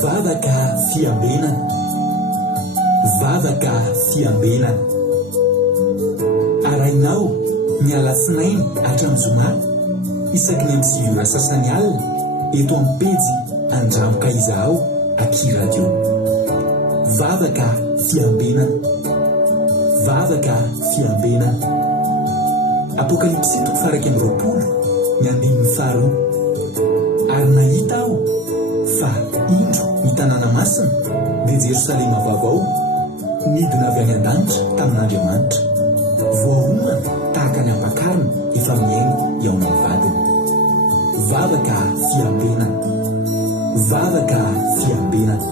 Vavaka fiambenana, vavaka fiambenana. Arainao ny alatsinainy hatramin'ny zoma isaky ny amin'ny sivy sasany alina eto amin'ny pejy Andramoka Izaho Aky Radio. Vavaka fiambenana, vavaka fiambenana. Apokalipsy 1:20 ny andininy faharoa. Ary nahita aho fa indro ny tanàna masina dia Jerosalema vaovao nidina avy any an-danitra tamin'Andriamanitra, voaomana tahaka ny ampakarina efa miainga eo amin'ny vadiny. Vavaka fiambenana, vavaka fiambenana.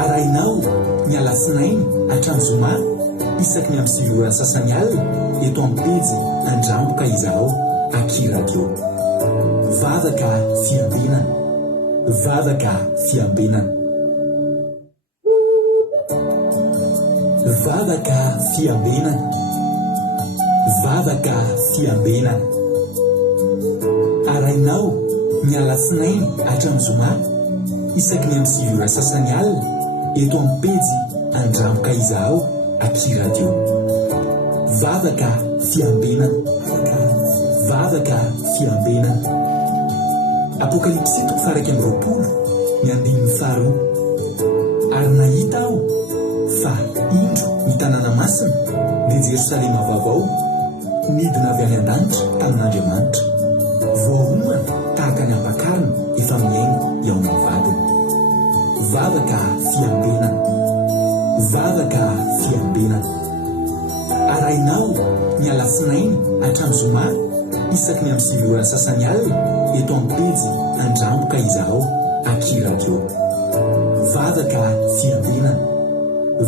Arainao ny alatsinainy hatramin'ny zoma isaky ny amin'ny sivy sasany alina eto amin'ny pejy Andramoka Izaho Aky Radio. Vavaka fiambenana, vavaka fiambenana. Vavaka fiambenana, vavaka fiambenana. Arainao ny alatsinainy hatramin'ny zoma isaky ny amin'ny sivy sasany alina eto amin'ny pejy Andramoka Izaho Aky Radio. Vavaka fiambenana, vavaka fiambenana. Apokalipsy 1:20 ny andininy faharoa. Ary nahita aho fa indro ny tanàna masina dia Jerosalema vaovao nidina avy any an-danitra tamin'Andriamanitra, voaomana tahaka ny ampakarina efa miainga eo amin'ny vadiny. Vavaka fiambenana, vavaka fiambenana. Arainao ny alatsinainy hatramin'ny zoma isaky ny amin'ny sivy sasany alina eto amin'ny pejy Andramoka Izaho Aky Radio. Vavaka fiambenana,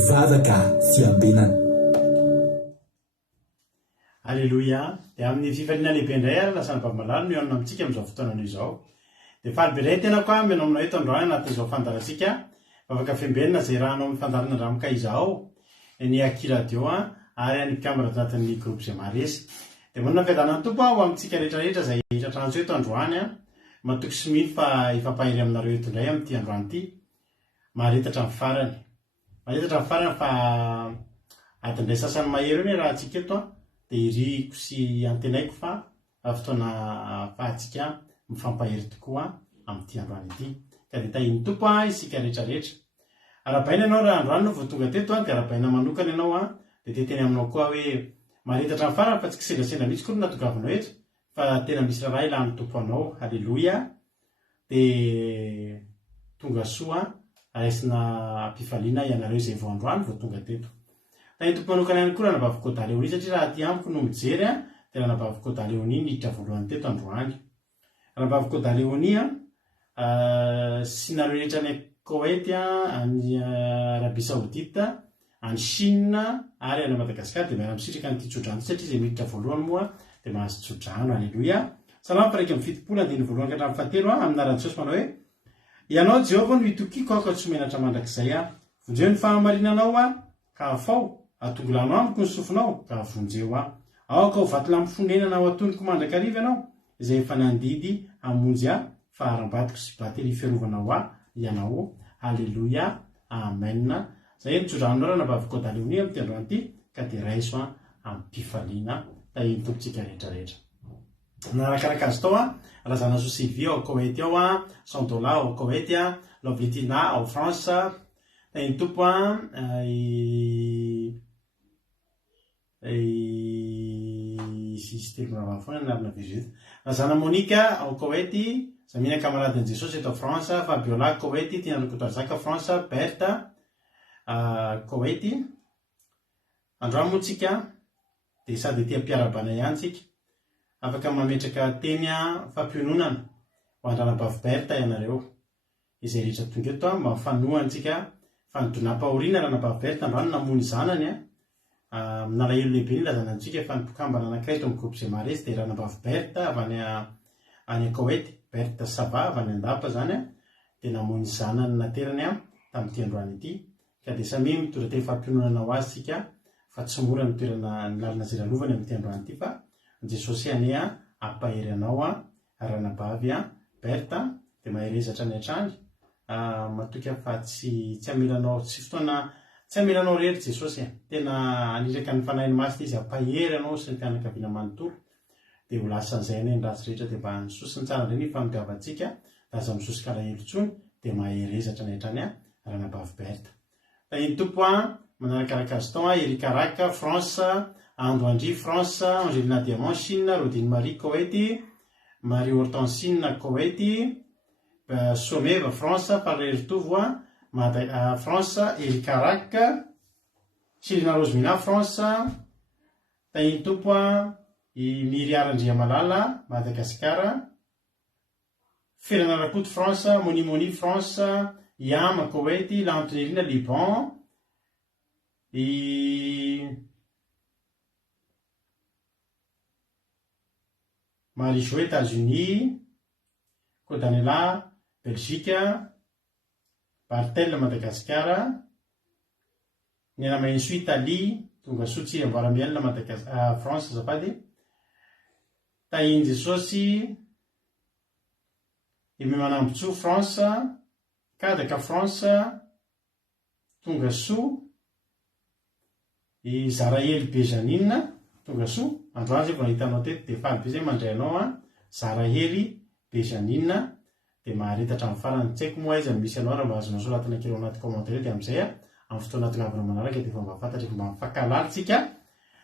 vavaka fiambenana. Alleluia. Dia amin'ny fifaliana lehibe indray ary lasany vamalalo mihaonana amintsika amin'izao fotoanana izao. Dia faliberay tena koa mihaino aminao eto androany anatin'izao fandarantsika vavaka fiambenana izay rahanao amin'ny fandarana Andramoka Izaho ny Aky Radio ary any mpikamara anatin'ny groupe izay maharesy. Dia monina fiadanany tompo ho amintsika rehetrarehetra izay tratranjo eto androany matoky sy mino fa ifampahery aminareo eto indray amin'ity androany ity. Maharetatra amin'ny farany. Maharetatra amin'ny farany fa adindray sasany mahery hoe raha antsika eto dia iriko sy antenaiko fa fotoana fahatsika mifampahery tokoa amin'ity androany ity. Ka dia tahiny tompo isika rehetrarehetra. Arabaina ianao raha androany no vao tonga teto dia arabaina manokana ianao dia teteny aminao koa hoe maharetatra amin'ny farany fa tsy kisendasenda mihitsy koa no natogavinao eto fa tena misy raha ilany tompo anao. Halleluia. Dia tonga soa raisina mpifaliana ianareo izay vao androany vao tonga teto. Tahiny tompo manokana ihany koa raha nabaviko Daleoni satria raha aty amiko no mijery dia raha nabaviko Daleoni niditra voalohany teto androany. Raha nabaviko Daleoni sy nareo rehetra any Koweït, any Arabie Saoudite, any Chine ary any Madagasikara dia miara-misitraka an'ity tsodrano satria izay miditra voalohany moa dia mahazo tsodrano. Alleluia. Salama fa raika amin'ny fitopolo andiny voalohany ka hatramin'ny fahatelo amin'ny Jesosy manao hoe ianao Jehovah no itokiko aoka tsy menatra mandrakizay vonjeo ny fahamarinanao ka afao atongolanao amiko ny sofinao ka vonjeo aoka ho vaty lamponenana ao atoniko mandrakariva ianao izay efa nandidy hamonjy faharam-batiko sy bately fiarovana ianao. Alleluia. Amen. Zay ny tsodrano raha nabaviko Daleoni amin'ity androany ity ka dia raiso amin'ny mpifaliana tahiny tompontsika rehetrarehetra. Narakaraka azy tao razana Josevie ao Koweït ao, Sandola ao Koweït, Lovletina ao France. Tahiny tompo razana Monika ao Koweït, Zamina Kamaradin'i Jesosy eto France, Fabiola Koweït, Tina Kotarzaka France, Berthe Koweït. Androany moa tsika dia sady tia mpiarabana ihany tsika afaka mametraka teny fampiononana ho andranabavy Berthe ianareo izay rehetra tonga eto mba fanohantsika fanodonam-pahoriana ranabavy Berthe androany namony zanany minalahelo lehibe ny lazana antsika fa nipokambana anankiray eto amin'ny groupe izay maharesy dia ranabavy Berthe avy any Koweït, Berthe Sava avy any Andapa zany dia namony zanany naterany tamin'ity androany ity. Ka dia samy mitondra teny fampiononana ho azy tsika fa tsy mora ny toerana ny lalina izay lalovany amin'ity androany ity fa Jesosy ane ampahery anao ranabavy Berthe dia mahay rezatra ny hatrany matoka fa tsy amilanao tsy fotoana tsy amilanao rery Jesosy tena aniraka ny fanahiny masina izy ampahery anao sy ny fianakaviana manontolo dia ho lasan'izay any ny ratsy rehetra dia mba nisosiny tsara indray ny famitiavantsika aza misosy kalahelo tsony dia mahay rezatra ny hatrany Ranabavy Berta. Iny tompo manarakaraka azy tao Erika Raka France, Ando Andry France, Angelina Diamant Chine, Rodine Marie Koweït, Marie Hortensine Koweït, Someva France, Parlery Tovo France, Erika Raka, Sylvina Rosemina France, iny tompo Miry Arandriamalala Madagasikara, Ferana Rakoto France, Moni France, Yam Koweït, Lantrerina Liban, Marie-Jo États-Unis, Codanela Belgique, Bartel Madagasikara, Nena Mainso Italie, tonga Sotsy Ambaramiel Madagasikara, France zapady, Tahin Jesosy, Manambotso France, Kadaka France, tonga So, Zaraely Bejanine, tonga So, androany zay vao hitanao teto dia faly be zay mandray anao Zaraely Bejanine, dia maharetatra amin'ny farany tsy haiko moa aiza misy anao raha mba azonao soratana kely ao anaty commentaire dia amin'izay amin'ny fotoana tongavana manaraka dia mba fantatra mba mifankalalitsika.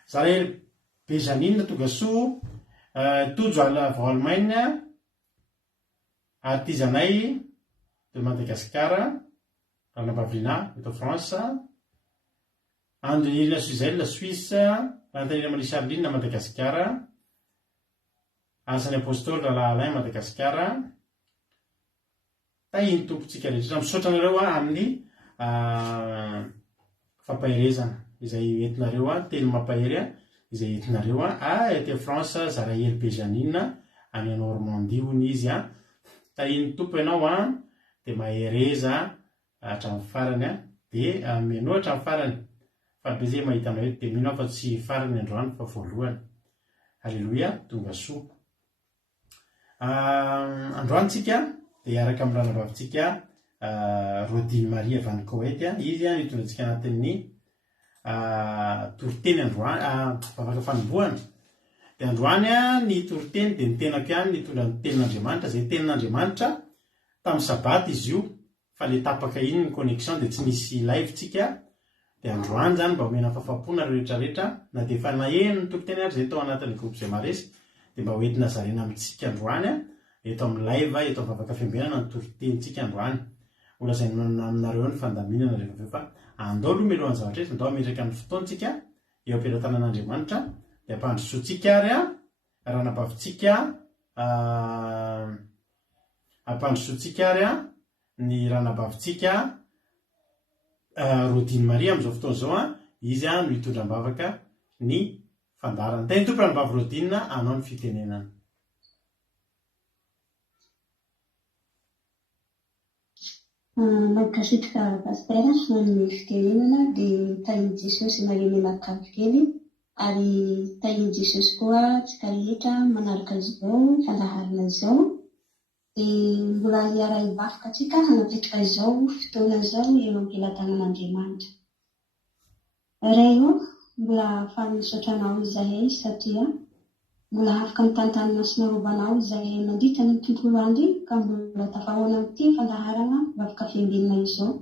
Zaraely Bejanine tonga So, Tojo vao Allemagne, Artisanay de Madagascar, Ranabavina eto France, Andenina Suzelle Suisse, Antenina Marie Charline Madagascar, Asany Apôstôly Alain Madagascar. Iny tompontsika rehetra misaotra anareo amin'ny fampahirezana izay entinareo teny mampahery izay entinareo ety France Zaraely Bejanine any Normandie hony izy iny tompo ianao dia mahereza hatramin'ny farany dia meno hatramin'ny farany fa be zay mahita anao eto dia mino fa tsy farany androany fa voalohany. Halleluia, tonga So. Androantsika dia araka amin'ny ranabavitsika Rodine Marie avy any Koweït izy nitondratsika anatin'ny toriteny androany vavaka fanombohana. Dia androany ny toriteny dia ny tenako ihany nitondra ny tenin'Andriamanitra, izay tenin'Andriamanitra tamin'ny sabaty izy io fa le tapaka iny ny connexion dia tsy nisy live tsika. Dia androany zany mba omena fahafampona rehetrarehetra na dia efa naheno ny toriteny ary izay tao anatin'ny groupe izay maresy dia mba hoentina zarena amintsika androany eto amin'ny live eto amin'ny vavaka fiambenana ny toritentsika androany. Olazaina aminareo ny fandaminana rehefa fa andao aloha melohan'ny zavatra rehetra, andao ametraka amin'ny fotoantsika eo am-piaratanan'Andriamanitra dia ampandrosoantsika ary ranabavitsika ampandrosoantsika ary ny ranabavitsika Rodine Marie amin'izao fotoana izao izy no hitondram-bavaka ny fandarana. Teny tompo ranabavy Rodine anao ny fitenenana. Mankasitraka pasitera ny fitenenana dia tahiny Jesosy maheno anakavokely ary tahiny Jesosy koa tsika rehetra manaraka izao fandaharana izao dia mbola hiara hivafoka atsika hanapetraka izao fotoana izao eo am-pilatanan'Andriamanitra. Reo mbola afahan'ny misaotranao izahay satria mbola afaka mitantany masina rovanao izahay nandritra ny tontolo andro ka mbola tafahoana amin'ity fandaharana vafoka fiambinana izao.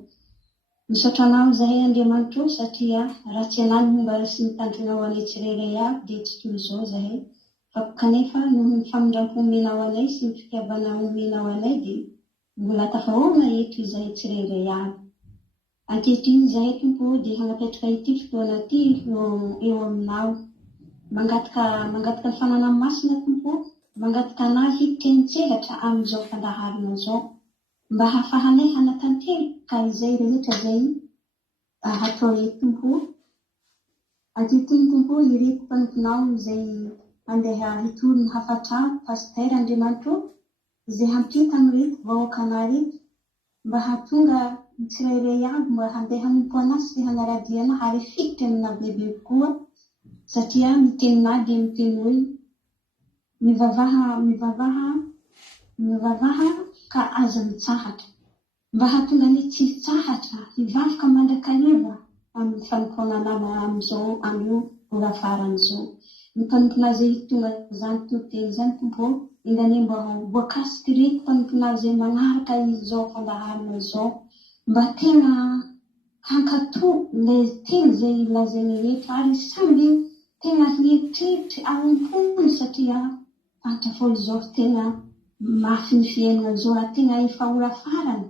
Misaotranao izahay Andriamanitra satria raha tsy anany momba sy mitandrinao anay tsirairay avy dia tsy toy izao izahay. Fa kanefa noho ny famindrampiomenao anay sy ny fitiavanao omenao anay dia mbola tafahoana eto izahay tsirairay avy. Ankehitriny izahay Tompo dia hanapetraka ity fotoana ity eo aminao. Mangataka ny fananany masina Tompo, mangataka anahy hiditra ny tselatra amin'izao fandaharana izao. Mba hahafahanay hanatantely ka izay rehetra izay hatao eto Tompo. Ankehitriny Tompo ireko mpanomponao izay andeha hitoro ny hafatrano pasitera Andriamanitra izay hampita amin'ireto vahoaka anareto mba hahatonga ny tsirairay avy mba handeha hanompo anazy sy hanaradiana ary fiditra amina bebe koa satria mitenina dia miteny hoe mivavaha ka aza mitsahatra mba hahatonga ny tsy hitsahatra hivafoka mandrakariva amin'ny fanompoana amin'izao amin'io mbola faran'izao. Ny mpanompinazy tonga zany tonteny zany tompo indany mba voakasiky reto mpanompinazy manaraka izao fandaharana izao mba tena hankato ilay teny zay lazainy rehetra ary samby tena hieritreritra aompony satria fantatra foana izao tena mafy ny fiainana izao raha tena efa ora farany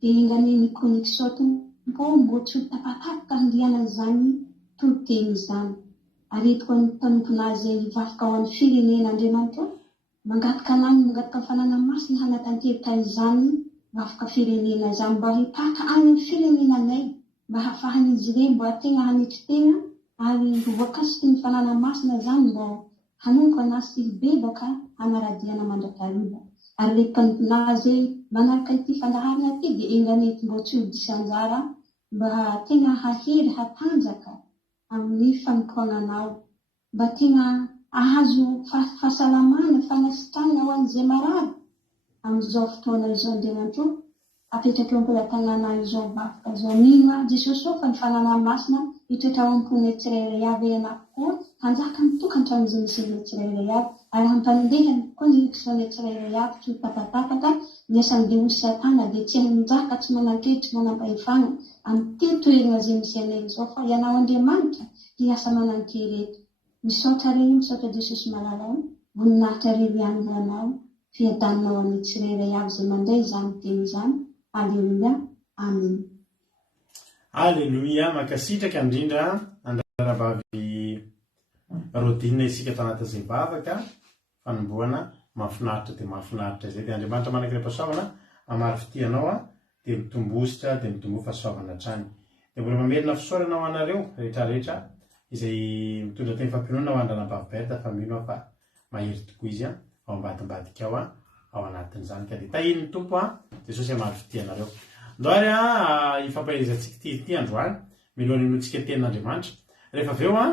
dia indany ny connexion tompo mbo tsy ho tapatapoka handiana zany tonteny zany. Ary eto ny mpanompinazy hivafoka ao amin'ny firenen'Andriamanitra mangataka anany mangataka fanana masina hanatanteraka izany vafoka firenena izany mba hipaka amin'ny firenenanay mba hahafahan'izy ireny mba tena hanitry tena ary voakasiky ny fanana masina zany mba hanompo anasy bebaka hanaradiana mandrakariva. Ary le mpanompinazy manaraka ity fandaharana ity dia enganety mbo tsy ho diso anjara mba tena hahery hatanjaka amin'ny fanompoananao mba tena ahazo fahasalamana fanasitrana ho an'izay marary amin'izao fotoana izao Andriamanitra apetraka eo am-pelatanana izao vafoka izao. Mino aho Jesosy ao fa ny fanana masina hitratra ao am-pony tsirairay avy anakoa hanjaka ny tokantrano izay misy tsirairay avy ary hampandeha ny connexion tsirairay avy tsy ho tapatapaka ny asan'ny diaosy Satana dia tsy hanjaka tsy manan-kevitra manam-pahefana amin'ity toerana izay misy anay izao fa ianao Andriamanitra hiasa manan-kereto. Misaotra reny misaotra Jesosy malalao voninahitra reny ihany anao fiadanao amin'ny tsirairay avy izay mandray izany teny izany. Alleluia, amen. Alleluia, mankasitraka indrindra andranabavy rodinina isika tao anatin'izay bavaka fanomboana mahafinaritra dia mahafinaritra izay dia Andriamanitra manankiram-pahasoavana amary fitianao dia mitombositra dia mitombo fahasoavana hatrany. Dia mbola mamerina fisaorana ho anareo rehetrarehetra izay mitondra teny fampinoana ho andranabavy Berta fa mino fa mahery tokoa izy ao ambadimbadika ao anatin'izany ka dia tahiny ny tompo Jesosy amary fitianareo. Ndoary ifampahirizantsika ity androany milohan'ny hinoantsika tenin'Andriamanitra. Rehefa avy eo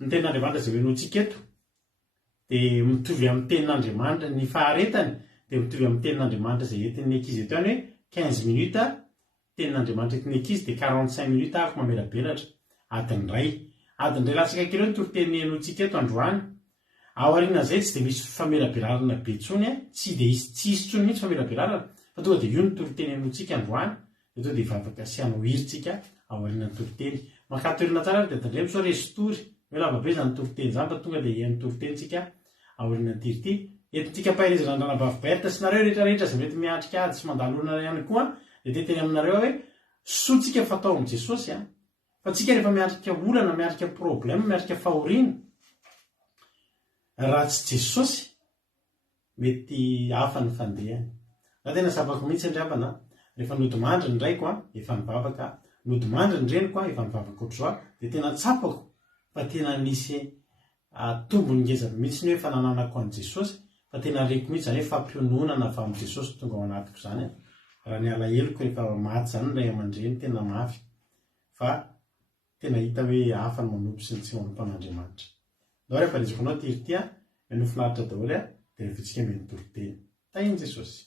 ny tenin'Andriamanitra izay hinoantsika eto dia mitovy amin'ny tenin'Andriamanitra ny faharetany dia mitovy amin'ny tenin'Andriamanitra izay entin'ny ankizy eto ihany hoe 15 minutes tenin'Andriamanitra entin'ny ankizy dia 45 minutes ako mamelabelatra adiny ray latsaka kely eo toriteny hinoantsika eto androany. Ao aorianan'izay tsy dia misy famelabelarana be intsony tsy hisy intsony mihitsy famelabelarana fa tonga dia io ny toriteny hinoantsika androany dia tonga dia hivavaka sy hanohirintsika ao aorianan'ny toriteny. Mankatoerina tsara dia tandremo sao resotory hoe lavabe izany toriteny izany fa tonga dia hihain'ny toritentsika ao aorianan'ny ity. Entintsika mpahirizana andranabavy Berta sy nareo rehetrarehetra izay mety miatrika ady sy mandalona ihany koa dia teteny aminareo hoe soatsika fatao amin'i Jesosy fa tsika rehefa miatrika olana, miatrika problème, miatrika fahoriana raha tsy Jesosy mety hafa ny fandehany. Raha tena zavako mihitsy andriavana rehefa nodimandry ny raiko efa nivavaka, nodimandry ny reniko efa nivavaka ohatr'izao dia tena tsapako fa tena nisy tombony ngeza mihitsy ny hoe fanananako an'i Jesosy fa tena reko mihitsy zany hoe fampiononana avy amin'i Jesosy tonga ao anatiko zany raha ny alaheloko rehefa maty zany ny ray aman-dreny tena mafy fa tena hita hoe hafa ny manompo sy ny tsy manompo an'Andriamanitra. Ndao rehefa rizoko anao tirity menofinaritra daholo dia rehefa tsika meny toriteny tahiny Jesosy.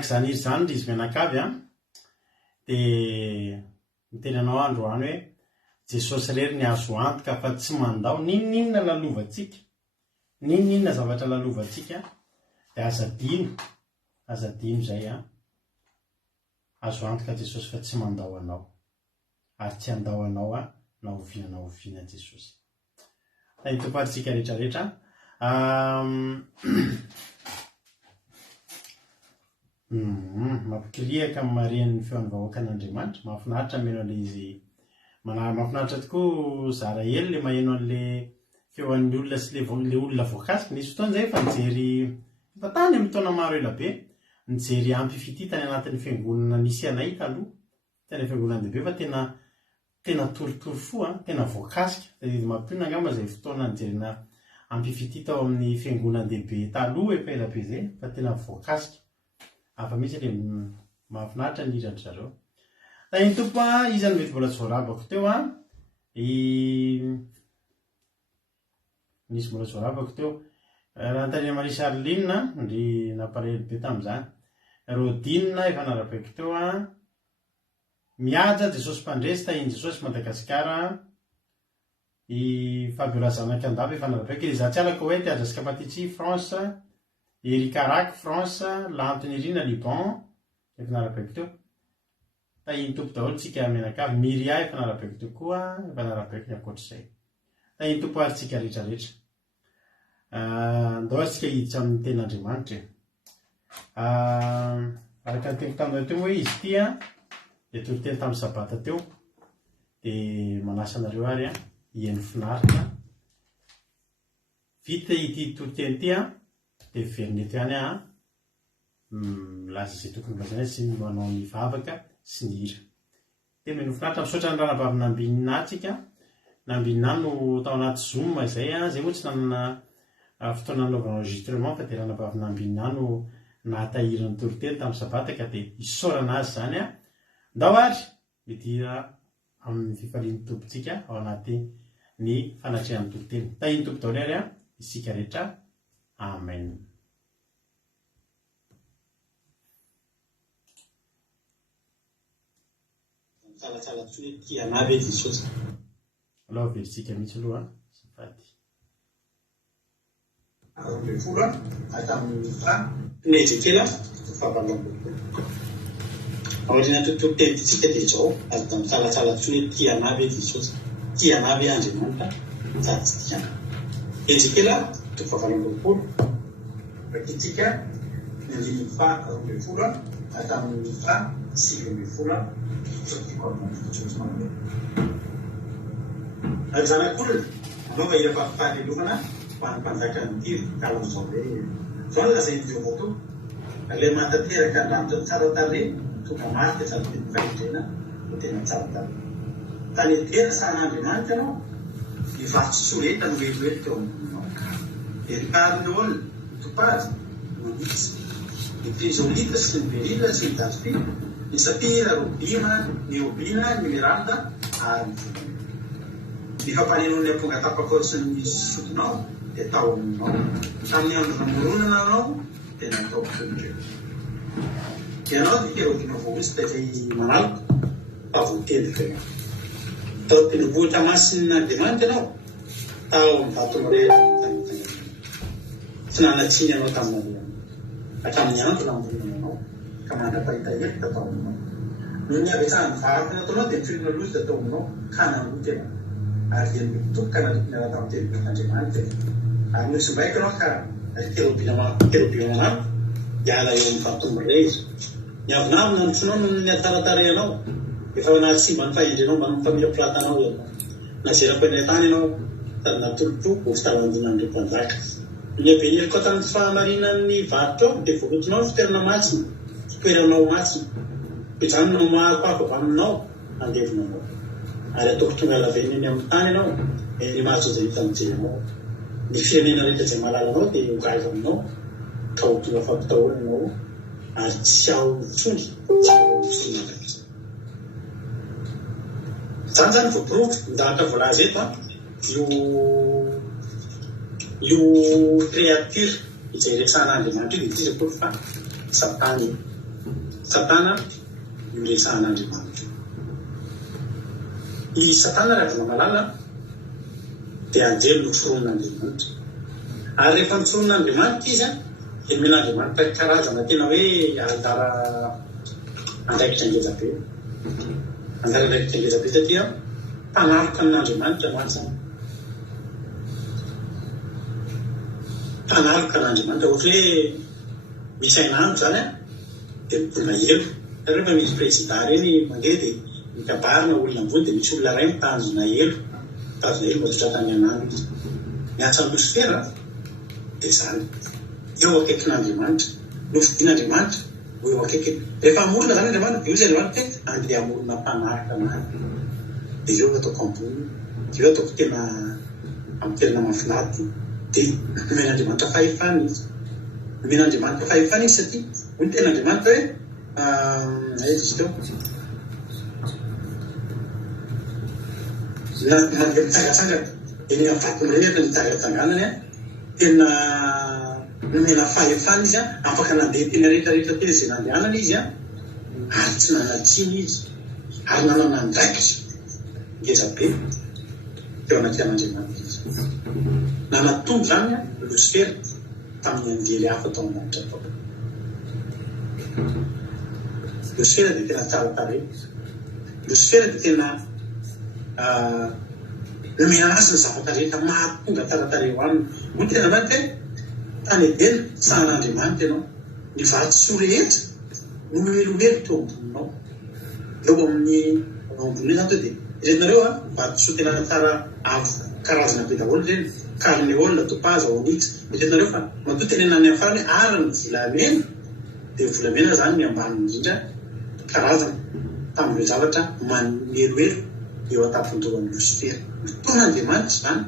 manaraka izany izy zany ry izy mianakavy a dia mitenanao androany hoe Jesosy rery ny azo antoka fa tsy mandao ninninona lalovantsika, ninninona zavatra lalovantsika dia azadino zay a azo antoka Jesosy fa tsy mandao anao ary tsy andao anao a na oviana Jesosy. Ny tompatsika rehetrarehetra mampikiriaka amin'ny maren'ny feon'ny vahoaka an'Andriamanitra, mahafinaritra meno an'ilay izy mahafinaritra tokoa Zaraely le maheno an'le feon'ny olona sy le olona voakasika. Nisy fotoana zay efa nijery efa tany amin'ny taona maro ela be nijery ampy fititany anatin'ny fiangonana nisy anay taloha, tena fiangonan-dehibe fa tena toritory fo tena voakasika. Dia mampionana angamba zay fotoana nijerena ampy fitita ao amin'ny fiangonan-dehibe taloha efa ela be zay fa tena voakasika. Hafa mihitsy le mahafinaritra ny hirany zareo. Ny tompo izany mety mbola tsy voaravako teo nisy mbola tsy voaravako teo raha Antanina Maria Charline ndry nampalahelo be tamin'izany. Rodine efa narapaiko teo mihaja Jesosy mpandresy tahiny Jesosy Madagasikara. I Fabiola Zanakandava efa narapaiko. Elizatsiala Koet Adraskapatitsi France. Ericarac France, l'Antony Rina Liban efa narapaiko teo. Tahiny tompo daholo tsika mianakavy. Miria efa narapaiko teo koa, efa narapaiko ny ankoatr'izay. Tahiny tompo ary tsika rehetrarehetra. Andao tsika hiditra amin'ny ten'Andriamanitra. Araka ny tempo taminao teo hoe izy tia dia toriteny tamin'ny sabata teo dia manasa anareo ary hihaino finaritra. Vita ity toriteny ity dia verina eto ihany milaza izay tokony lazana sy manao ny vavaka sy ny hira. Dia mino finaritra misaotra ny ranavavy Nambinina tsika. Nambinina no tao anaty Zoom izay zay moa tsy nanana fotoana nanaovana enregistrement fa dia ranavavy Nambinina no nahatahiran'ny toriteny tamin'ny sabata ka dia isaorana azy zany ndao ary midira amin'ny fifalian'ny tompontsika ao anaty ny fanatrehan'ny toriteny. Tahiny tompo daholo ary isika rehetra. Amen. Aloha veritsika mihitsy aloha safady. Folo atamin'ny Ezekela aoriana tontoloteny tsika dia izao ary da mitsalatsalatry hoe tia navy Jesosy, tia navy Andriamanitra sady tsy tiana. Ezekela fahavalambolo rakitsika ny andiny faharoambinifolo atamin'ny sivambinifolo ary zanak'olona anaova ira fahelomana ho an'ny mpanjaka ny tiry kalazao hoe zao ny lazay nydiovao to ilay mantanteraka andramizao tsara tare tonga marika sady teny fahendrena no tena tsara tare. Tany tena san'Andriamanitra ianao mivarotsy soreta no rehetroreto teo aminao. Dia rikariny olona topazy manitsy ny trizolita sy ny berila sy ny daspi ny sapira robina ny obina ny miranda ary ny vola. Ny fampanenony amponga tapakao sy ny sotonao dia tao aminao. Tamin'ny andro namoronana anao dia natao toereo. Ianao dia kerobina voaotsy dia izay manalika tavoatedika ianao. Tao tenovohitra masin'Andriamanitra ianao tao mivatomorena tsy nanatsiny ianao tamin'Andriamanitra. Hatramin'ny andro namoronana anao ka mandrapahitahety tao aminao. Ny avetsahany varina ataonao dia mifirina lozy tao aminao ka namoty ianao. Ary dia mitoka nalipina raha tamin'ny tenin'Andriamanitra. Ary misy mbaika ianao ka kerobina manalo hiala eo amin'ny vatomorena. Ny avinavina ny fonao no ny ataratara ianao. Efa nahasimba ny fahendrenao mba famirapilatanao ianao. Nazerako eny tany ianao sady natolotoko ho fitalandinan'ireo mpanjaka. Ny abeniriko tamin'ny fahamarinan'ny varotra ao dia voalotonao ny fitoerana matsiny, fitoeranao matsiny. Ijanonao mahapako avy aminao andevinanao. Ary ataoko tonga laveny eny amin'ny tany ianao ny mahazoja hita mijerenao. Ny firenena rehetra izay malalanao dia hogaiva aminao ka ho tonga fampitahoranao ary tsy ao tsony tsy ao tsony. Zany zany voaporofo nizahatra voalaza eto io créature izay resan'Andriamanitra io dia fa satany. Satana iresan'Andriamanitra. I Satana rehefa mangalala dia anjely noforon'Andriamanitra. Ary rehefa noforon'Andriamanitra izy dia men'Andriamanitra karazana tena hoe andara andraikitra angezabe. Andara andraikitra angezabe satria mpanaroka n'Andriamanitra matsana. Mpanaroka n'Andriamanitra ohatra hoe misy ainandro zany dia mpona elo. Rehefa misy président reny mandeha dia mikabarina olona ambony dia misy olona ray mitazona elo mazotra tany anandro. Miatsa ny Losifera dia zany eo akaikin'Andriamanitra, nofidian'Andriamanitra eo akaiky. Rehefa amorona zany Andriamanitra dia izy Andriamanitra hoe andeha amorona mpanaraka anazy. Dia eo ataoko ambony, eo ataoko tena amin'ny tena mahafinaritra. Dia nomen'Andriamanitra fahefana izy. Nomen'Andriamanitra fahefana izy satria hoy tena Andriamanitra hoe izy teo mandeha mitsangatsangana eny amin'ny vatomrehetra nitsangatsanganany tena nomena fahefana izy afaka nandeha tena rehetrarehetra tena izay nandehanana izy ary tsy nanatsiny izy ary nanana andraikitra ngezabe teo anaty an'Andriamanitra izy. Nanatombo zany Losifera tamin'ny angely hafa tao anaitra tao. Losifera dia tena tsara tarehy. Losifera dia tena nomena azy ny zavatra rehetra mahatonga tsara tarehy ho aminy. Moa tena mantsy hoe tany Edena sahan'Andriamanitra ianao, ny vatosoa rehetra no meloelo teo amboninao. Eo amin'ny ambony zany teo dia iretinareo vatosoa tena tsara avo karazana be daholo reny, carnéole, topaze, onyx. Iretinareo fa matoa tenena any amin'ny farany ary ny volamena dia volamena zany ny ambany indrindra karazana tamin'ireo zavatra maneroelo eo an-tampon-dohan'ny Losifera. Nataon'Andriamanitra zany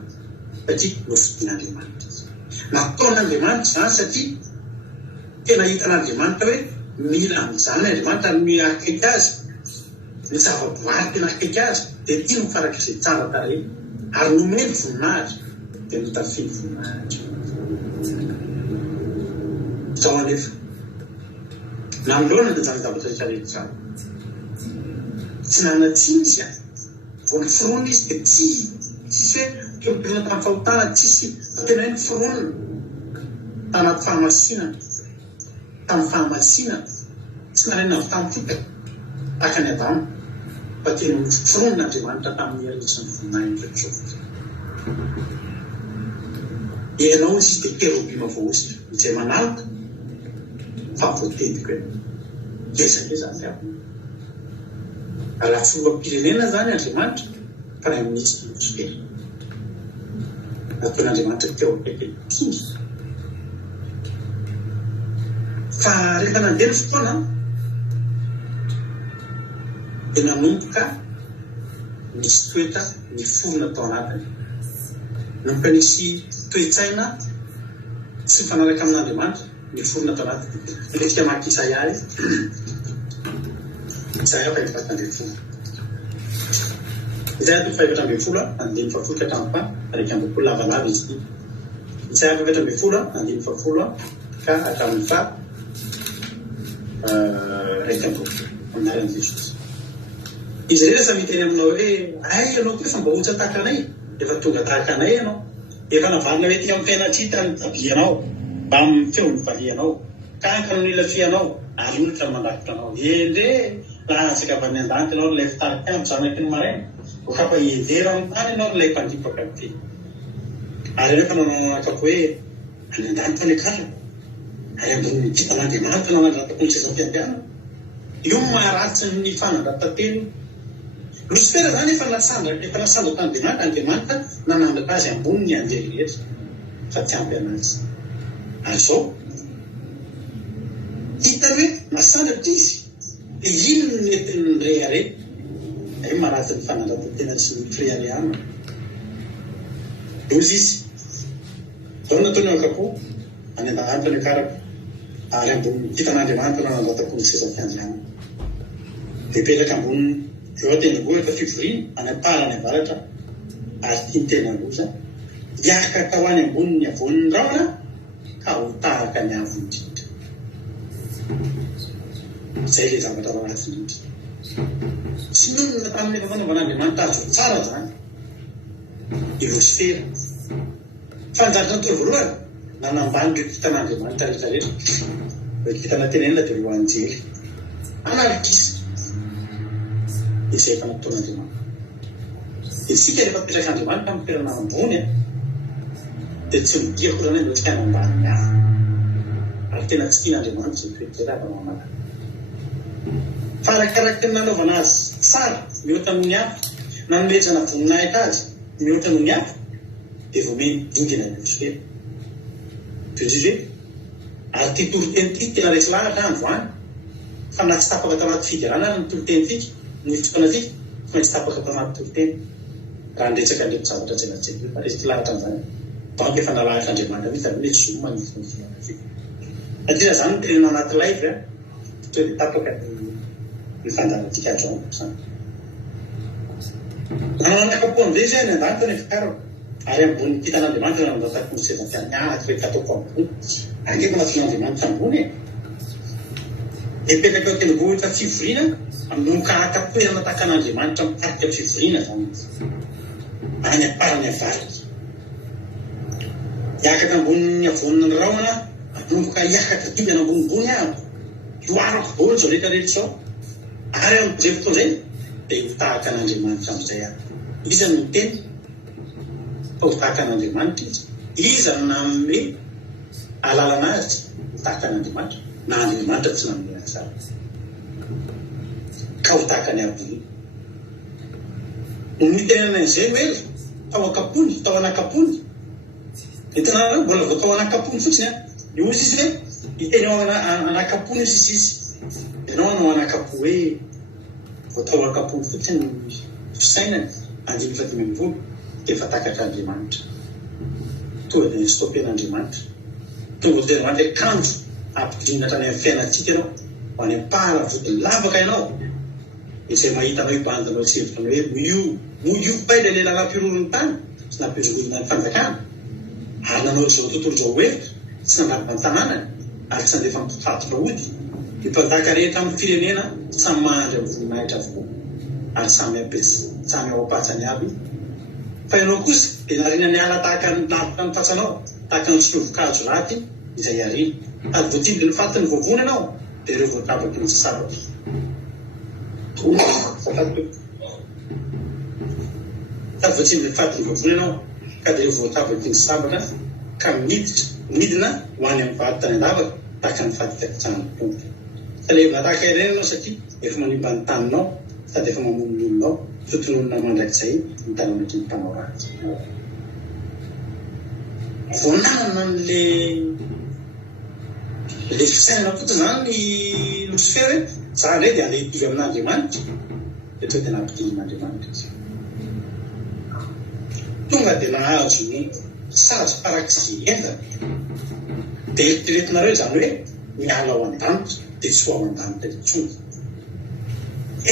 satria nofidian'Andriamanitra izy. Nataon'Andriamanitra zany satria tena hitan'Andriamanitra hoe mila amin'izany Andriamanitra ny akaiky azy, ny zavaboary tena akaiky azy dia tia mifarak'izay tsara tarehy ary nomeny voninahitra dia notafiny voninahitra. Zao anefa nanoloana dia zany zavatra rehetrarehetra zany tsy nanatsiny izy vao niforonina izy dia tsisy hoe keopirina tamin'ny fahotana, tsisy tena hoe niforonina tanaty fahamasinana, tamin'ny fahamasinana tsy nalaina avy tamin'ny fotaka tahaka ny Adamo fa tena niforonan'Andriamanitra tamin'ny alisany voninahitra rehetra. Ianao izy dia kerobima voaosy izay manaloka fa voatetiko hoe ngezangeza ny avy. Raha filoham-pirenena zany Andriamanitra Prime Ministre Losifera. Nataon'Andriamanitra teo akaiky ity. Fa rehefa nandeha ny fotoana dia nanomboka nisy toetra niforona tao anatiny. Nanomboka nisy toe-tsaina tsy mifanaraka amin'Andriamanitra niforona tao anatiny. Rehefa maki Isaia Isaia fahaefatra ambin'ny folo. Isaia fahaefatra ambin'ny folo andiny fahafolo ka hatramin'ny faha raika ambin'ny folo lavalava izy ity. Isaia fahaefatra ambin'ny folo andiny fahafolo ka hatramin'ny faha raika ambin'ny folo anaran'i Jesosy. Izy rehetra samy miteny aminao hoe ay ianao koa efa mba ohatsa tahaka anay, efa tonga tahaka anay ianao, efa navarina hoe ty amin'ny fiainatsika ny tabianao mba amin'ny feo ny varianao, kankana ny ilafianao ary olitra mandakitra anao. Endre laha ansika avy any an-danitra ianao ilay fitarika amin'ny zanaky ny maraina, vokafa hiedera amin'ny tany ianao ilay mpandipaka be. Ary rehefa nananaka hoe any an-danitra ny akatra ary ambony kitan'Andriamanitra nanandratako ny sezam-piambiana. Io maharatsy ny fanandratan-teny. Losifera zany efa nasandraka Andriamanitra nanandraka azy ambony ny anjely rehetra fa tsy ampy anazy. Ary zao hitany hoe nasandratra izy dia ino ny entiny rehare ay maharatsy ny fanandratan-tena sy ny fireharehana. Ozy izy zao nataony akapo any an-danitra ny akaraka ary ambony kitan'Andriamanitra nanandratako ny sezam-piandriana. Dia petraka ambony eo an-tendrombohitra efa fivoriana anaparany avaratra ary tiany tena loza hiaraka tao any ambony ny avonin'ny rahona ka ho tahaka ny avy indrindra. Izay le zavatra ao anatiny indrindra. Sy nonona tamin'ny fanaovan'Andriamanitra azo tsara zany ireo sfera. Fa nidaritra ny toro voalohany nanambany ireo kitan'Andriamanitra rehetrarehetra. Ireo kitana tenenina dia ireo anjely analikisa izay efa nataon'Andriamanitra. Isika rehefa petraka Andriamanitra amin'ny toerana ambony dia tsy midia korana ireo tsy hanambany ny hafa. Ary tena tsy tian'Andriamanitra izay toetra mamana. Fa arakaraka tena nanaovana azy tsara mihoatra noho ny hafa, nanomezana voninahitra azy mihoatra noho ny hafa, dia vao dingina ny sfera. Toy ary ty toroteny ty tena resy lahatra androany, fa na tsy tapaka tanaty figarana ary ny toroteny tika, ny fitsokana tika, fa tsy tapaka tanaty toroteny. Raha niretsaka ndraiky zavatra tsenatsena, fa resy ty lahatra an'izany. Banky efa nalahatra Andriamanitra mihitsy ary hoe zoma ny fitsokana tika. Satria zany tenena anaty live toa dia tapaka ny fandarantika androany zany. Nananakapo amin'izay zay ny andany tena fikarako. Ary ambony kitan'Andriamanitra na mandatako ny sezam-piany rehetra ataoko ambony. Angeko natin'Andriamanitra ambony e. Epetraka eo tendrombohitra fivoriana amin'ny kahaka-toerana takan'Andriamanitra mitarika fivoriana zany. Any aparany avarika. Iakatra ambony avonina ny rahona, anomboka iakatra dingana ambonimbony aho. Loarako daholo zao rehetrarehetra zao. Ary amin'izay fotoana izay dia ho tahaka an'Andriamanitra amin'izay aho. Iza no teny? Fa ho tahaka an'Andriamanitra izy. Iza no nanome alalana azy ho tahaka an'Andriamanitra? Na Andriamanitra tsy nanome azy azy. Ka ho tahaka ny abony. Ny tenana izay hoe tao akapony, tao anakapony. Hitanareo mbola vao tao anakapony fotsiny a. Io izy izy hoe hiteny ao anakapony izy izy. Ianao anao anakapo hoe vao tao akapony fotsiny fisainany andimy fa 5 dia efa takatra Andriamanitra. Tonga dia stopen'Andriamanitra. Tonga dia Andriamanitra kanjo ampidinina hatrany amin'ny fiainantsika ianao. Ho any am-pahara vodiny lavaka ianao. Izay mahita anao ibandanao tsy hevitra hoe moio ilay lehilahy nampiroron'ny tany sy nampirorona ny fanjakana. Ary nanao izao tontolo izao hoe tsy nandramina ny tanànany ary tsy nandefa mipatatra ody. Ny mpanjaka rehetra amin'ny firenena samy mahandry amin'ny voninahitra avokoa ary samy ao ampatsany aby. Fa ianao kosa dia narina ny ala tahaka ny lavitra ny patsanao, tahaka ny sovokazo laty izay arina. Ary voatindry ny fatiny voavony ianao dia ireo voatabaky ny sabatra. Sady voatindry ny fatiny voavony ianao ka dia ireo voatabaky ny sabatra ka midina ho any amin'ny vaditany andavaka tahaka ny fatikakitsanany tompo. Talevina tahaka ireny ianao satria efa manimba ny taninao sady efa mamonomononao totononona mandrakizay ny tananatry ny mpanao ratsy. Voananana le fisainana fotsiny zany ny Lucifer za ndray dia alehibiga amin'Andriamanitra dia toa tena ampidinin'Andriamanitra izy. Tonga dia nahazo ny sazy farak'izay endana dia eritreretinareo zany hoe miala ao an-danitra dia tsy ho ao an-danitra intsony.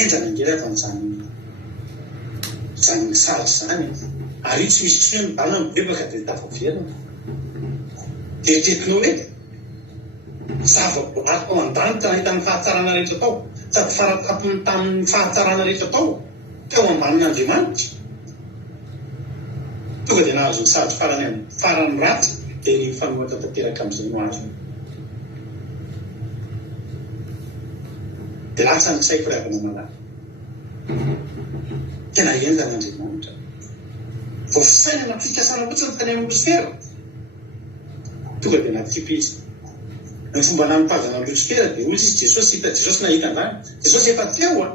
Endana ngeraka n'izany sazy zany ary io tsy misy tsy hoe mibana mibebaka dia tafaverina. Dia eritreretinao hoe zava-boaty ao an-danitra nahita ny fahatsarana rehetra tao sady faratapony tamin'ny fahatsarana rehetra tao teo ambanin'Andriamanitra. Tonga dia nahazo ny sady farany ratsy dia ny fanohatra tanteraka amin'izay no azo. Dia lasa ny saiko ray avana malala. Tena endan'Andriamanitra. Vao fisainana fikasana fotsiny tany amin'ny Lucifer. Tonga dia natify izy. Ny fomba nampazana amin'ny Lucifer dia ozy izy Jesosy hita Jesosy nahita an'izany. Jesosy efa teo a.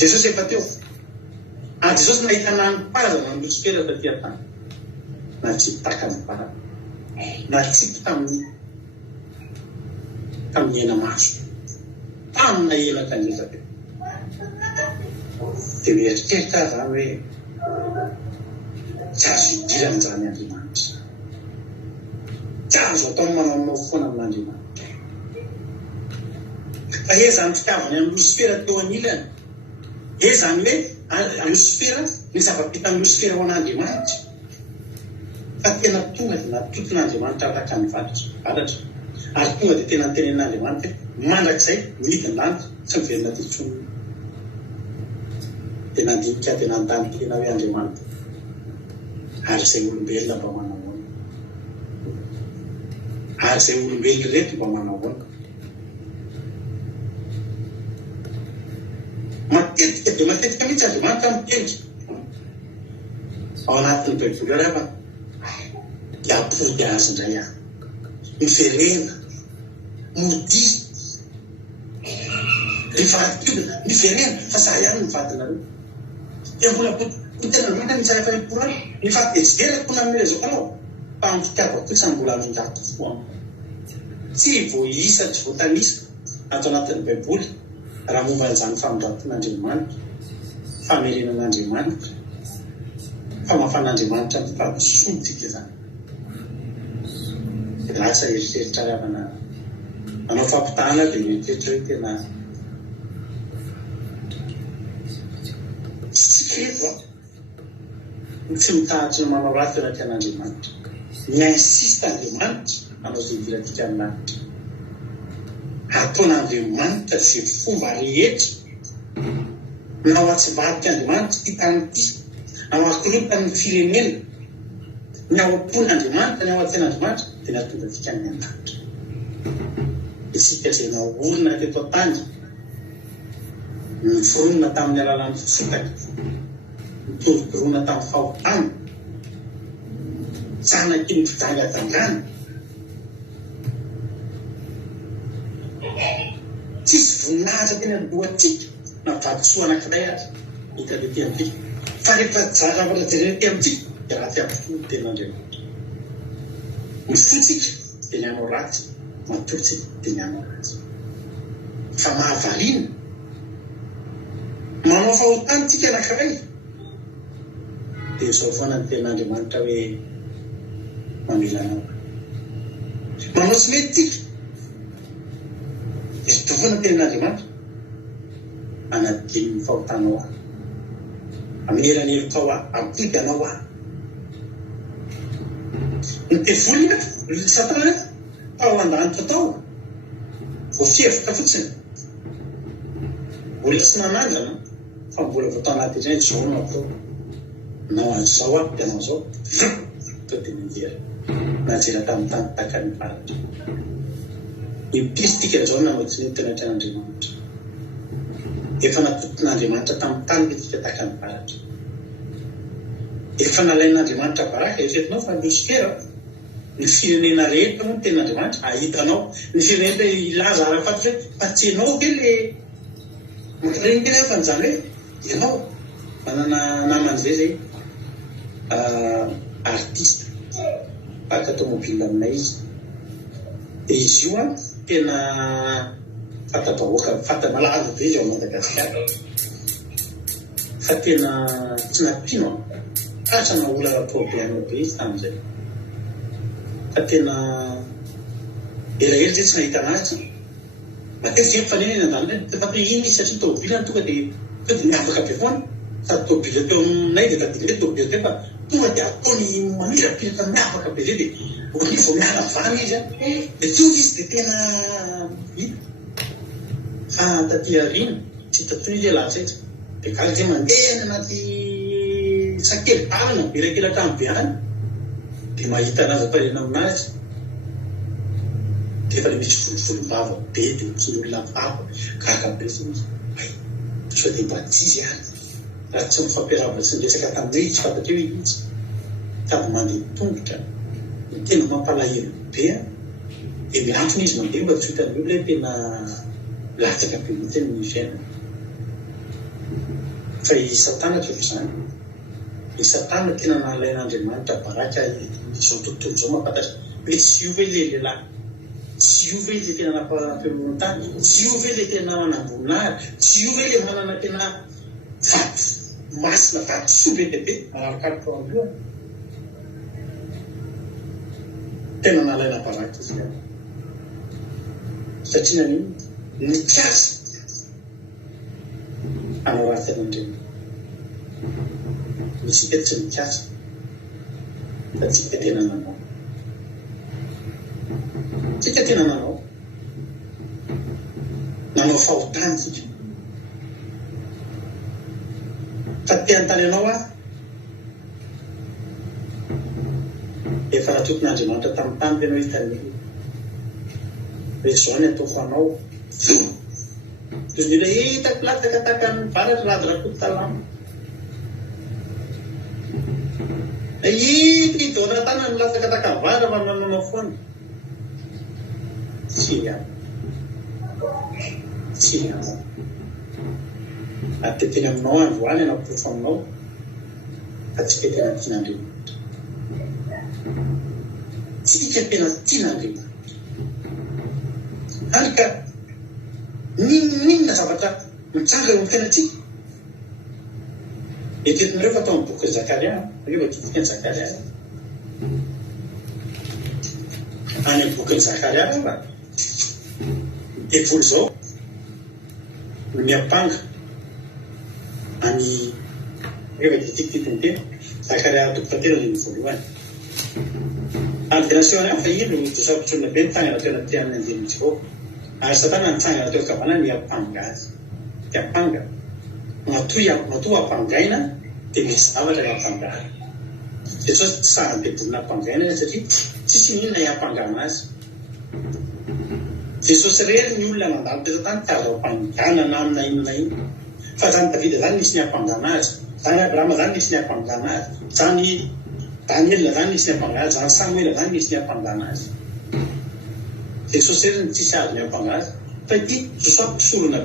Jesosy efa teo. Jesosy nahita nampazana amin'ny Lucifer taty an-tany. Natsipo taka amin'ny parana. Natsipo tamin'ny ena maso. Tamina elaka ny efa teo. Dia mieritreritra zany hoe tsy azo idirana zany Andriamanitra. Tsy azo atao manao foana amin'Andriamanitra. Fa ezany fitiavany amin'ny Lucifer teo anilany. Ezany hoe Lucifer ny zava-pitan'ny Lucifer ho an'Andriamanitra. Fa tena tonga dia natoton'Andriamanitra araka ny valatra. ary tonga dia tena tenen'Andriamanitra mandrakizay midiny lanitra tsy miverina ty tsony dia nandinika dia nandany tena hoe Andriamanitra ary izay olombelona mba manao ahoana ary izay olombelona reto mba manao ahoana matetika dia matetika mihitsy Andriamanitra mitendry ao anatin'ny baiboly arafa dia apody azy indray ahy miverena modi rivatikina miverena fa za ihany mivadinareo dia mbola tena loatra mitsara fahiporana mifatejerako namerezako anao fa amin'ny fitiavako kosa mbola mindato fo tsy voisa tsy voatanisa ato anatin'ny baiboly raha momba an'izany famondraton'Andriamanitra famerenan'Andriamanitra famafan'Andriamanitra mifampisomotsika zany lasa eritreritra ravana manao fampitana dia mieritreritra hoe tena sikreto tsy mitahatry ny manao raty raky an'Andriamanitra miinsiste Andriamanitra manao zay viratika amin'anitra ataon'Andriamanitra zay fomba rehetra nao atsimbadika Andriamanitra ty tany ty nao akolotany firenena ny ao ampon'Andriamanitra ny ao an-ten'Andriamanitra dia natonga tika amin'ny an-danitra isika zay naorona teto an-tany niforonona tamin'ny alalan'ny fotaka nitorokoroana tamin'ny fahotana sanaky ny fidangadangana tsisy voninahitra tena lohatsika na vadisoa anankiray azy hita le ty amintsika fa rehefa zavatra jerena ty amintsika dia raha ty amin'ny ten'Andriamanitra mifotsika dia ny anao ratsy matotsika dia ny anao ratsy fa mahavariana manao fahotany tsika anankiray dia izao foana ny ten'Andriamanitra hoe mamela anao manao tsy mety tika izy tofoana ten'Andriamanitra anadiny ny fahotanao ahy ameranelokao ahy ampody anao ahy ny tevolina satana ao an-danitra tao vo fievitra fotsiny mbola tsy manandrana fa mbola voatao anaty izay zao no atao nao an'izao aho dia anao zao to dia mivery najera tamin'ny tany takany faratra impisy tika zao nanao tsy nitenatra an'Andriamanitra efa natoton'Andriamanitra tamin'ny tany le tika takany faratra efa nalain'Andriamanitra baraka eretrinao fa Lusifera ny firenena rehetra moa ten'Andriamanitra ahitanao ny firenena ilaza arafaty hoe fa tsy ianao ke le regny tena fa nyzany hoe ianao manana naman'izay zay artiste parka automobile aminay izy dia izy io a tena fatabahoaka fatamalaza be izy ao Madagasikara fa tena tsy nampino kasana olana problème be izy tamin'izay fa tena elaela zay tsy nahita anazy matetika efa fanenena andany fa ino izy satria tobile tonga dia miavaka be foana sady tobile teo aminay dia tadile tobile teo fa tonga dia ataony mamirapiraka miavaka be zay dia ohatry vao miala vany izy dia tonga izy dia tena hita fa taty arina tsy tatoy izy latsaitra dia galy zay mandeha ny anaty sakely alana belakelatra amin'ny be any dia mahita anazy aparena aminazy dia efa le misy volom-bava be dia misy olona vava gagabe sy misy so dia mba tsy izy any raha tsy mifampiarava sy niresaka tamin'ireo tsy fantatreo izy sady mandeha tongotra ny tena mampalahelo be dia miantona izy mandeha mba tsy hitany olona tena latsaka be mihitsy ny fiainana fa i satana tsy efa izany i satana tena nalain'Andriamanitra baraka izao tontolo zao mampatatra hoe tsy io ve le lehilahy tsy io ve le tena nampiamon'ny tany tsy io ve le tena manamboninahary tsy io ve le manana tena vato masina vato sobe bebe manarakaroka ao amio tena nalaina baraka izy any satria nanino ny piasa anao raty an'Andriamanitra isika tsy mikasa fa tsika tena nanao tsika tena nanao fahotany tsika fa te-antany anao efa natoton'Andriamanitra tamin'ny tany tena hitany hoe zao ny ataoko anao toy ny hitako latakataka ny varatra radirakoto talama idona tana ny latakataka ny varatra fa manao foana tsy ateteny aminao androany anampofo aminao fa tsika tena tian'Andriamanitra tsika tena tian'Andriamanitra ary ka ninona zavatra mitsanga eo amin'ny fiainatsika etetinareo fa tao amin'ny boky Zakaria rehefa kitikany Zakaria any amin'ny boky Zakaria va devolo zao miapanga any rehefa kitikitiny tena Zakaria tokotantena ny voalohany ary tena sehoany fa ino tosapitrona be ny tangana tena tian'ny andinitsika ary Satana nitsangana teo kavana miapanga azy miapanga matoa ampangaina dia misy zavatra iampangana Jesosy tsy sahan-bebonina ampangaina satria tsisy inona iampangana azy Jesosy rery ny olona nandalo teto tany ty azo ampangana na amina inona ino fa zany Davida zany nisy niampangana azy zany Abrahama zany nisy niampangana azy zany Daniela zany nisy niampangana azy zany Samuela zany nisy niampangana azy Jesosy rery ny tsisy azo niampangana azy fa ity Jesosy pisorona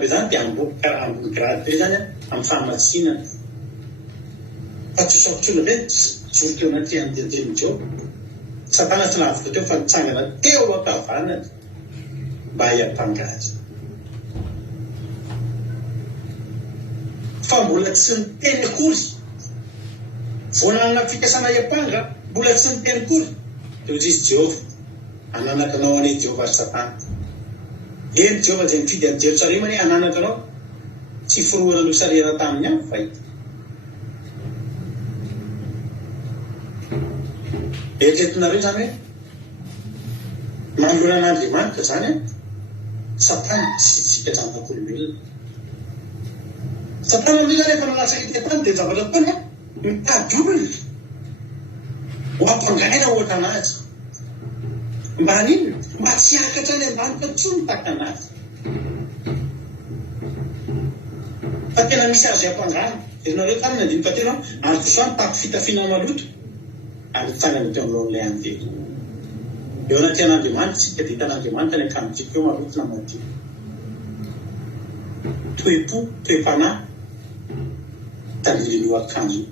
be zany dia ambony grady be zany amin'ny fahamatsinana fa Jesosy pisorona be zoroka eo anaty andiandinin'Jehova Satana tsy nahavita teo fa nitsangana teo akavanana mba hiampanga azy fa mbola tsy niteny akory voanana fikasana hiampanga mbola tsy niteny akory teo izy Jehova ananakanao ane Jehova ary Satana eny Jehova zay mifidy amin'ny Jerosalema ny ananakanao tsy forohana no sarera tamin'ny any fa ity eritreretinareo zany hoe manoloana an'Andriamanitra zany Satana sy tsika zanak'olombelona Satana amin'io zany efa nanasa itetany dia zavatra tany mitady olona ho ampangaina ohatra anazy mba hanino mba tsy akatra any ambanitra tsony taka anazy fa tena misy azo iampangana ianareo tany nandiny fa tena androsoany tapo fitafiana maloto ary tsangana teo amin'ilay an'vely eo anaty an'Andriamanitra tsika dia hitan'Andriamanitra ny akamitsika eo maloto na madio toe-po toe-panahy taniliny ho akanjo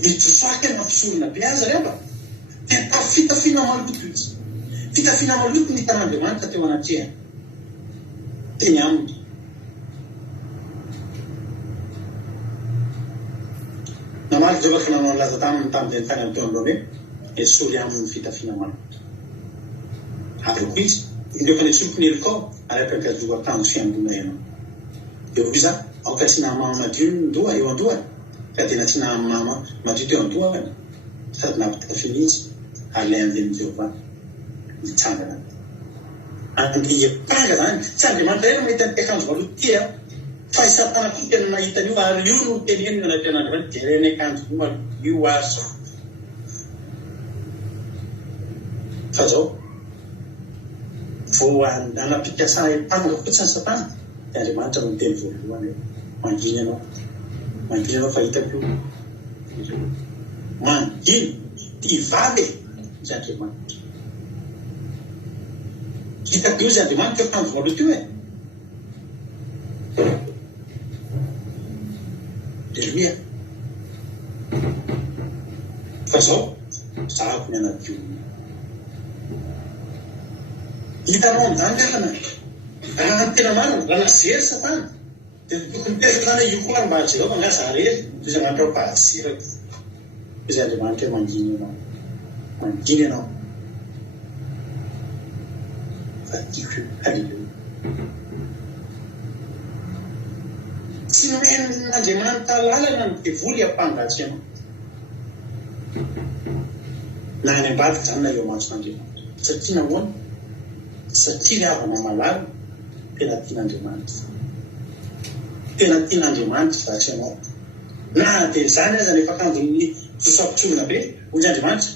ny josoaky nampisorona be azy rehefa dia tapo fitafiana maloto izy fitafiana maloto ny hitan'Andriamanitra teo anatrehany teny aminy namaly Jehova ka nanao laza tamin'ny tamin'izay tany amin'ny teo aloha hoe esory amin'ny fitafiana maloto aloko izy indreo fa nesoko ny helikao ary ampiakajoa akanjo fiambona ianao eo iza aoka tsy nahamama madio ndoha eo andohany ka dia na tsy nahamama madio teo andohany sady nampitafiana izy ary lay an'izay Jehova nitsangana andeha hiampanga zany tsy Andriamanitra eny mahita ny akanjo maloto tia fa Satana koa tena nahitany io ary io no teneny io anaty an'Andriamanitra jereny akanjo io maloto io azo fa zao vao anapikasana hiampanga fotsiny Satana dia Andriamanitra no miteny voalohany manginy ianao fa hitako manginy ty vavy izy Andriamanitra hitako io izy Andriamanitra akanjo maloto io Aleluia fa zao zahako ny anadio hitanao amin'izany kakana raha tena marina raha nazery Satana dia tokony tena zany io koa mba Jehova ngasa rery izy Andriamanitra mpahazerako izy Andriamanitra manginy ianao fa tiako aleluia tsy nomen'Andriamanitra lalana ny devoly hampangatsy ianao na any ambadika zany na eo amason'Andriamanitra satria namoana satria ry havana malalo tena tian'Andriamanitra tena tian'Andriamanitra zatra ianao na dia zany aza rehefa kandony sosapitrolona be hoy Andriamanitra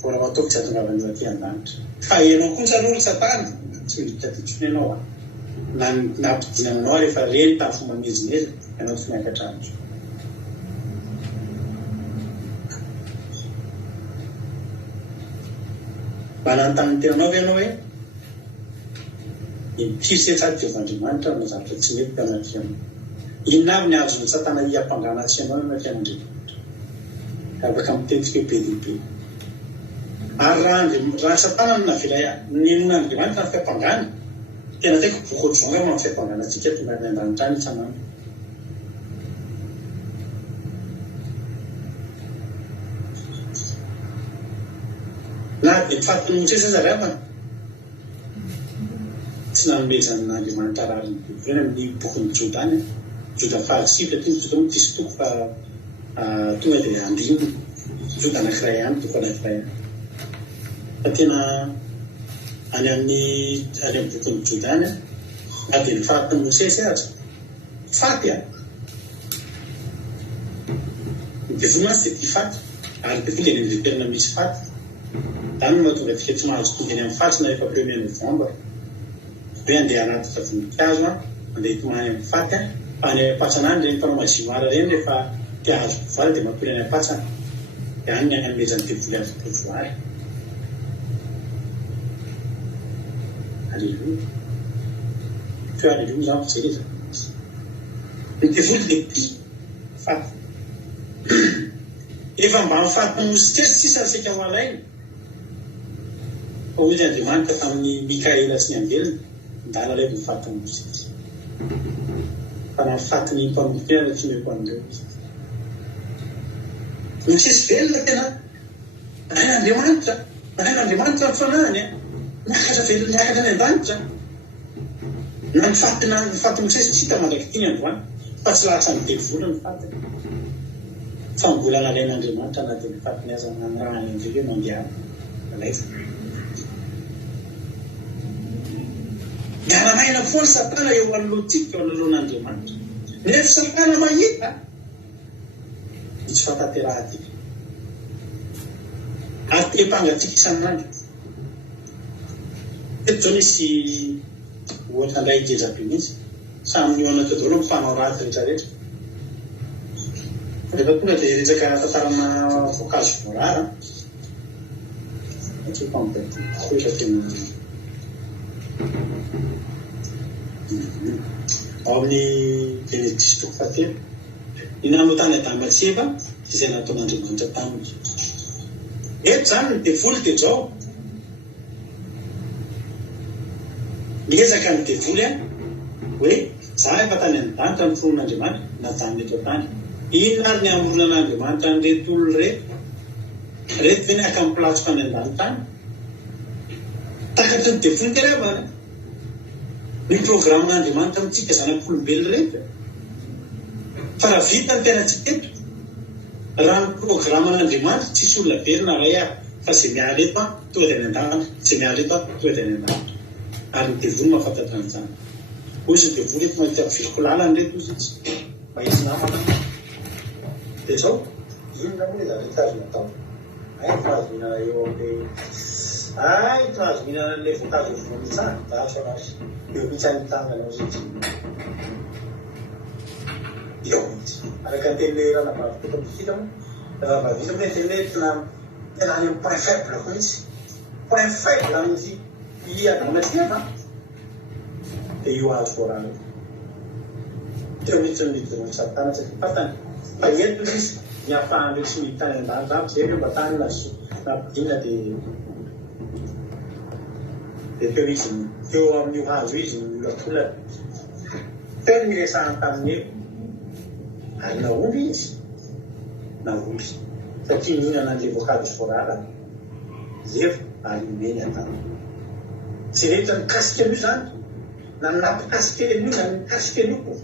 vola ataoko tsy atongavany aty an-danitra fa ianao kosa aloha Satana tsy midika titrony ianao nampidinanao rehefa reny tamin'ny fomba mezimeza ianao tsy miakatra andro mananontany tenanao ianao hoe impiry setsady Jehovah'Andriamanitra na zavatra tsy mety tanaty ianao inona avy ny azony Satana hiampangana atsy ianao anaty Andriamanitra afaka mitetika be dibe ary raha Satana no navelay nenon'Andriamanitra ny fiampangana tena taiko boky ohatr'izao nga amin'ny fiampangana antsika tonga ny an-danitra any isanandro na dia mifaty Mosesy aza rehefa tsy nanomezan'Andriamanitra rariny bevena amin'ny bokin'ny Joda any Joda faharisivy ty Joda moa tisy toko fa tonga dia andriny Joda anankiray ihany toko anankiray ihany fa tena any amin'ny bokin'ny Joda any na dia nifaty Mosesy aza faty a devona azy dia tia faty ary devona dia niveterina misy faty zany no mahatonga tika tsy mahazo tonga any amin'ny faty na efa premier novembre hoe andeha anaty voninkazo andeha hitomany amin'ny faty fa any apatsanany reny mpanao mazimara reny rehefa tia hazo voary dia mampily any apatsana dia any ny any amezany devoly azo voary alleluia fe alleluia zany fijereza ny devoly dia tia faty efa mba mifaty Mosesy sisa sika ho alainy fa hoy Andriamanitra tamin'ny Mikaela sy ny angelina ndala ilay mifaty Mosesy fa na mifaty ny mpamoteana tsy meko an'ireo Mosesy velona tena Andriamanitra Andriamanitra ny fanahany miakatra velona miakatra ny an-danitra na mifaty Mosesy tsy hita mandraky tiny androany fa tsy lasa ny devoly ny faty fa mbola nalain'Andriamanitra na dia mifaty ny aza nanirahany an'ireo mandeha alaifa miara-maina foana Satana eo anoloantsika eo anoloan'Andriamanitra nefa Satana mahita tsy fataterahatika ary te-pangatsika isan'andro teto zao nisy ohatra ndray ijezabe mihitsy samy mioanatra daholo mifanao raty rehetrarehetra rehefa tonga dia resaka tantarana voankazo voarara oetra tena ao amin'ny Genesis toko fahatelo inano tany Adama sy Eva izay nataon'Andriamanitra taminy eto zany ny devoly dia zao miezaka ny devoly hoe za efa tany an-danitra ny fonon'Andriamanitra na tany eto tany inona ary ny amoronan'Andriamanitra nyreto olo reto ve ny aka mipilatsoka any an-danitra any takatry ny devoly terevana ny programn'Andriamanitra amintsika zanak'olombelo reto fa raha vita ny tena tsy teto raha ny programn'Andriamanitra tsisy olona verina ray fa zay miala eto tonga dia any an-danitra zay miala eto tonga dia any an-danitra ary ny devoly mahafantatra an'izany ozy ny devoly eto mahita viloko lalany reto izy tsy mba izy namana dia zao inona moa zany tazo natao tazo mihinana eo amin'ilay tazo mihinana an'ilay voankazo voanitsany daso anazy eo mihitsy any tanganao zay tsy eo mihitsy araka ny teny le rana bavitaka mivita moa bavita moa teny hoe tena any amin'ny point faible ko mihitsy point faible amin'ity iadanatia dia io azo voarana teo mihitsy ny midiny Satana tsy fatany fa ento izy miafahandreo tsy miditany an-danitra aby zay mba tany napidina dia teo izy teo amin'io hazo izy milatolana teo miresahany taminy eo ary naomby izy naomby satria mihinana an'ilay voankazo voarara zero ary meny an-tany zay rehetra mikasika an'io zany na napikasika an'io na mikasika an'io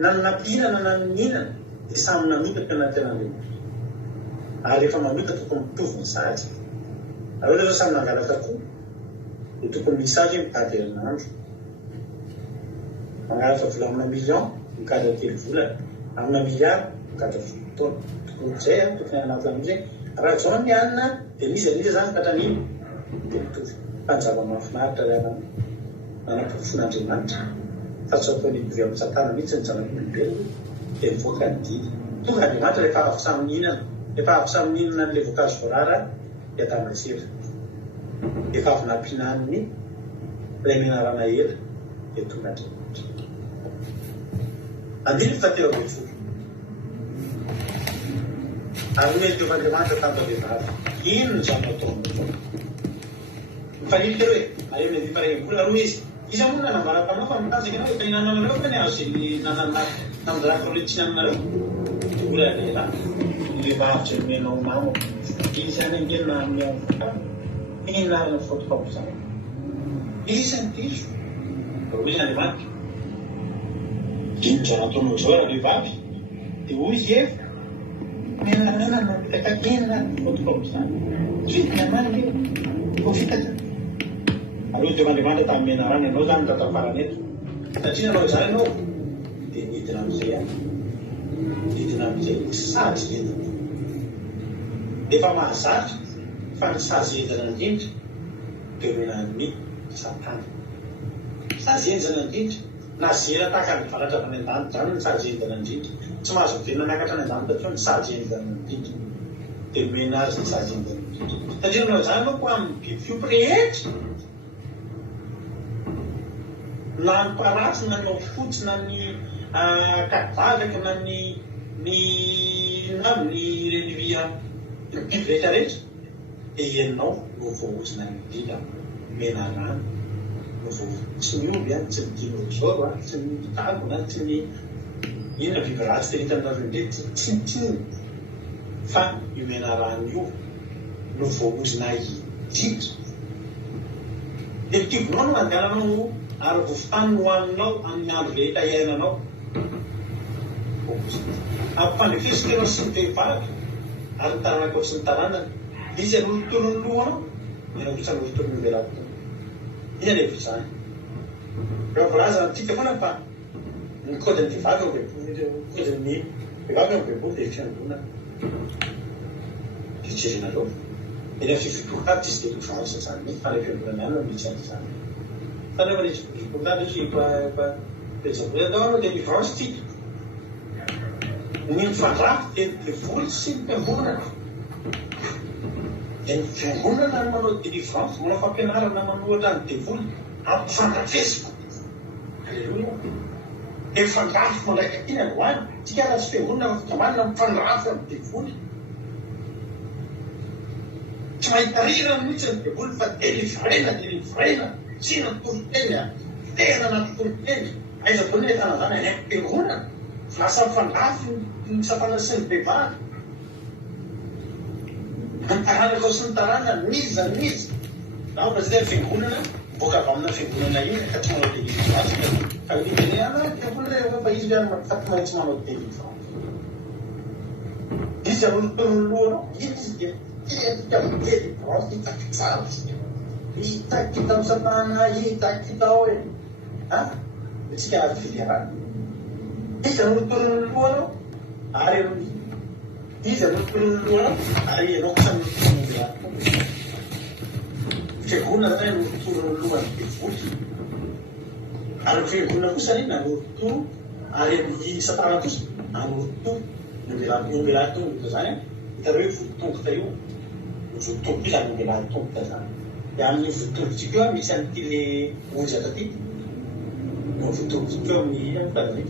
na nampihinana na mihinana dia samy nanokatra anatin'Andriamanitra ary rehefa manokatra tokony mitovy ny sady ary zao samy nangalaka koa dia tokony misy azy mitady herinandro. Manaraka vola amina million mikadra 3 volana, amina milliard mikadra 10 taona. Tokony izay tokony anaty amin'izay. Raha zao mianina dia misy zany katran'iny dia mitovy. Fanjava mahafinaritra ry anao nanam-pofon'Andriamanitra fa tsy ataony mitovy amin'ny satana mihitsy ny zanak'olombelona dia mivoaka ny didy. Tonga Andriamanitra rehefa avy samininana, rehefa avy samininana n'ilay voankazo voarara dia tamasera. Rehefa avy nampinaniny ilay menarana ela dia tonga Andriamanitra. Andiny fitatera vefolo. Ary mety eo Andriamanitra tambaveivavy. Ino ny zany ataony? Mifanilika hoe ae mety faregny-bola roa izy. Izy moa nanambaram-panao fa mitanjaka anao efa hinananareo fa ny azo naminareo tsy nanareo. Vola lela vehivavy menao mamo. Izy zany angelina amin'ny avokana. Fihinarana fotompamosana. Izy ny diso. Roy Andriamanitra. Ino zany ataonao zao vehivavy? Dia hoy izy efa. Menanana mampitaka enina fotompamosana. Fitna mangy ho fitaka. Aloha dia Andriamanitra tamin'ny menarana ianao zany tatafarana eto. Satria nanao izany ianao dia nidina amin'izay any. Nidina amin'izay sady entina. Efa mahazatra fa ny sazy enjana indrindra dia menan'ny satana. Sazy enjana indrindra na zera tahaka ny valatra avy any an-danitra zany ny sazy enjana indrindra. Tsy mahazo velona miakatra any an-danitra fa ny sazy enjana indrindra. Dia mena azy ny sazy enjana indrindra. Satria nanao izany ianao ko amin'ny biby fiompy rehetra. Na ny parasy na ny fotsy na ny kadavaka na ny renivia biby rehetra rehetra dia ianao no voahozina ny biby menarana no tsy mioby tsy ny dinosaure tsy ny tagona tsy ny inona biby ratsy dia hitanareo indray tsy fa io menarana io no voahozina indrindra. Dia mitibonao no mandehananao ary vofotany no hoaninao amin'ny andro rehetra iainanao. Ampifandefesika ianao sy ny vehivavy ary ny taranaka sy ny taranany. Misy an'olotolony lohanao, ianao kosa an'olotolony belatona. Ina levo izany. Raha voalaza antsika foana fa ny kodiny vehivavy ao kodiny vehivavy ao beboly dia fiangonana. Fijerena aloha. Eny amin'ny fifitohana tsy dia lovansy izany mihitsy fa ilay fiangonana ihany no misy an'izany. Taneva izy kontany izy pezavola dia mivansy tika. Ny mifandrafy dia ny devoly sy ny fiangonana. Dia ny fiangonana no manao délivrance, manao fampianarana manohatra ny devoly ampifandrafesiko. Alleluia. Dia mifandrafy mandraika iny any hoany. Tsika raha tsy fiangonana fitamanina mifandrafy amin'ny devoly. Tsy mahita rirana mihitsy ny devoly fa délivrena. Sino toloteny tena natotoloteny aiza voany entana zany any am-piangonana lasa mifandrafy ny sapana sy ny vehivavy ny taranaka ao sy ny tarana niza na prezida fiangonana boka avy amina fiangonana iny ka tsy manao délivrance fa midiny fiangonana fa izy tsy manao délivrance. Izy an'olotolony lohanao izy dia tetika délivrance hitakitsara hita kita amin'ny satana hita kita ao e tsika azy filerana. Izy an'olotolony lohanao ary izy an'olotolony lohanao ary ianao kosa an'olotolony belatona. Fiangonana zany an'olotolony lohany devoly ary fiangonana kosa iny an'olotolo ary amin'ny satana kosa an'olotolo ny belatona zany hitareo hoe votongotra io votongo io zany ny belatona zany. Dia amin'ny votongotsika eo misy an'ity le onjaka ty no votongotsika eo amin'ny amtan'izay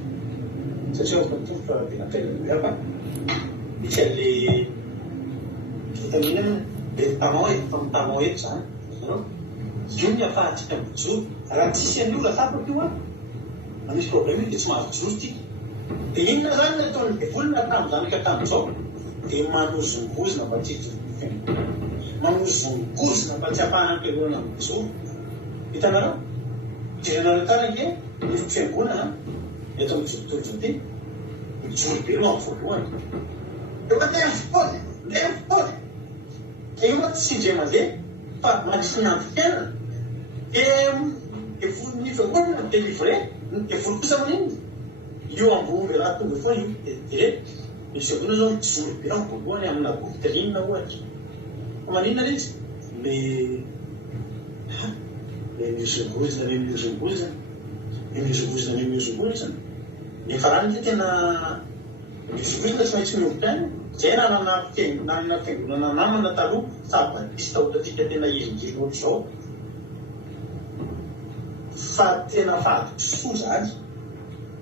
satria votongotra benatena misy an'le vitaminina le taman eto zany io ny afahantsika mijoro raha tsisy an'io lasapako io misy problème dia tsy mahazo joro tika. Dia inona zany ny ataon'ny devolina tamin'izany ka tamin'izao dia manozongozona mba tsy manozongozona mba tsy hafahana ampiangonana mijoro. Hitanareo fijerenareo tany ake ny fiangonana eto mijorotojo ty mijoro be no amin'ny voalohany efa tena fotoana io tsy indre mandeha fa mandrisy ny andro fiainana Ny fiangonana délivre ny volokosa amin'iny io ambony raha tonga foa io dia misy avona zao mijoro be ao voalohany amina doctrine ohatra maninona izy le muzobozina nefa raha ny tena muzobozina tsy maintsy miobotany zay nanana fiangonana namana taloha sabatista otatika tena izy olo zao fa tena fahatosoa zany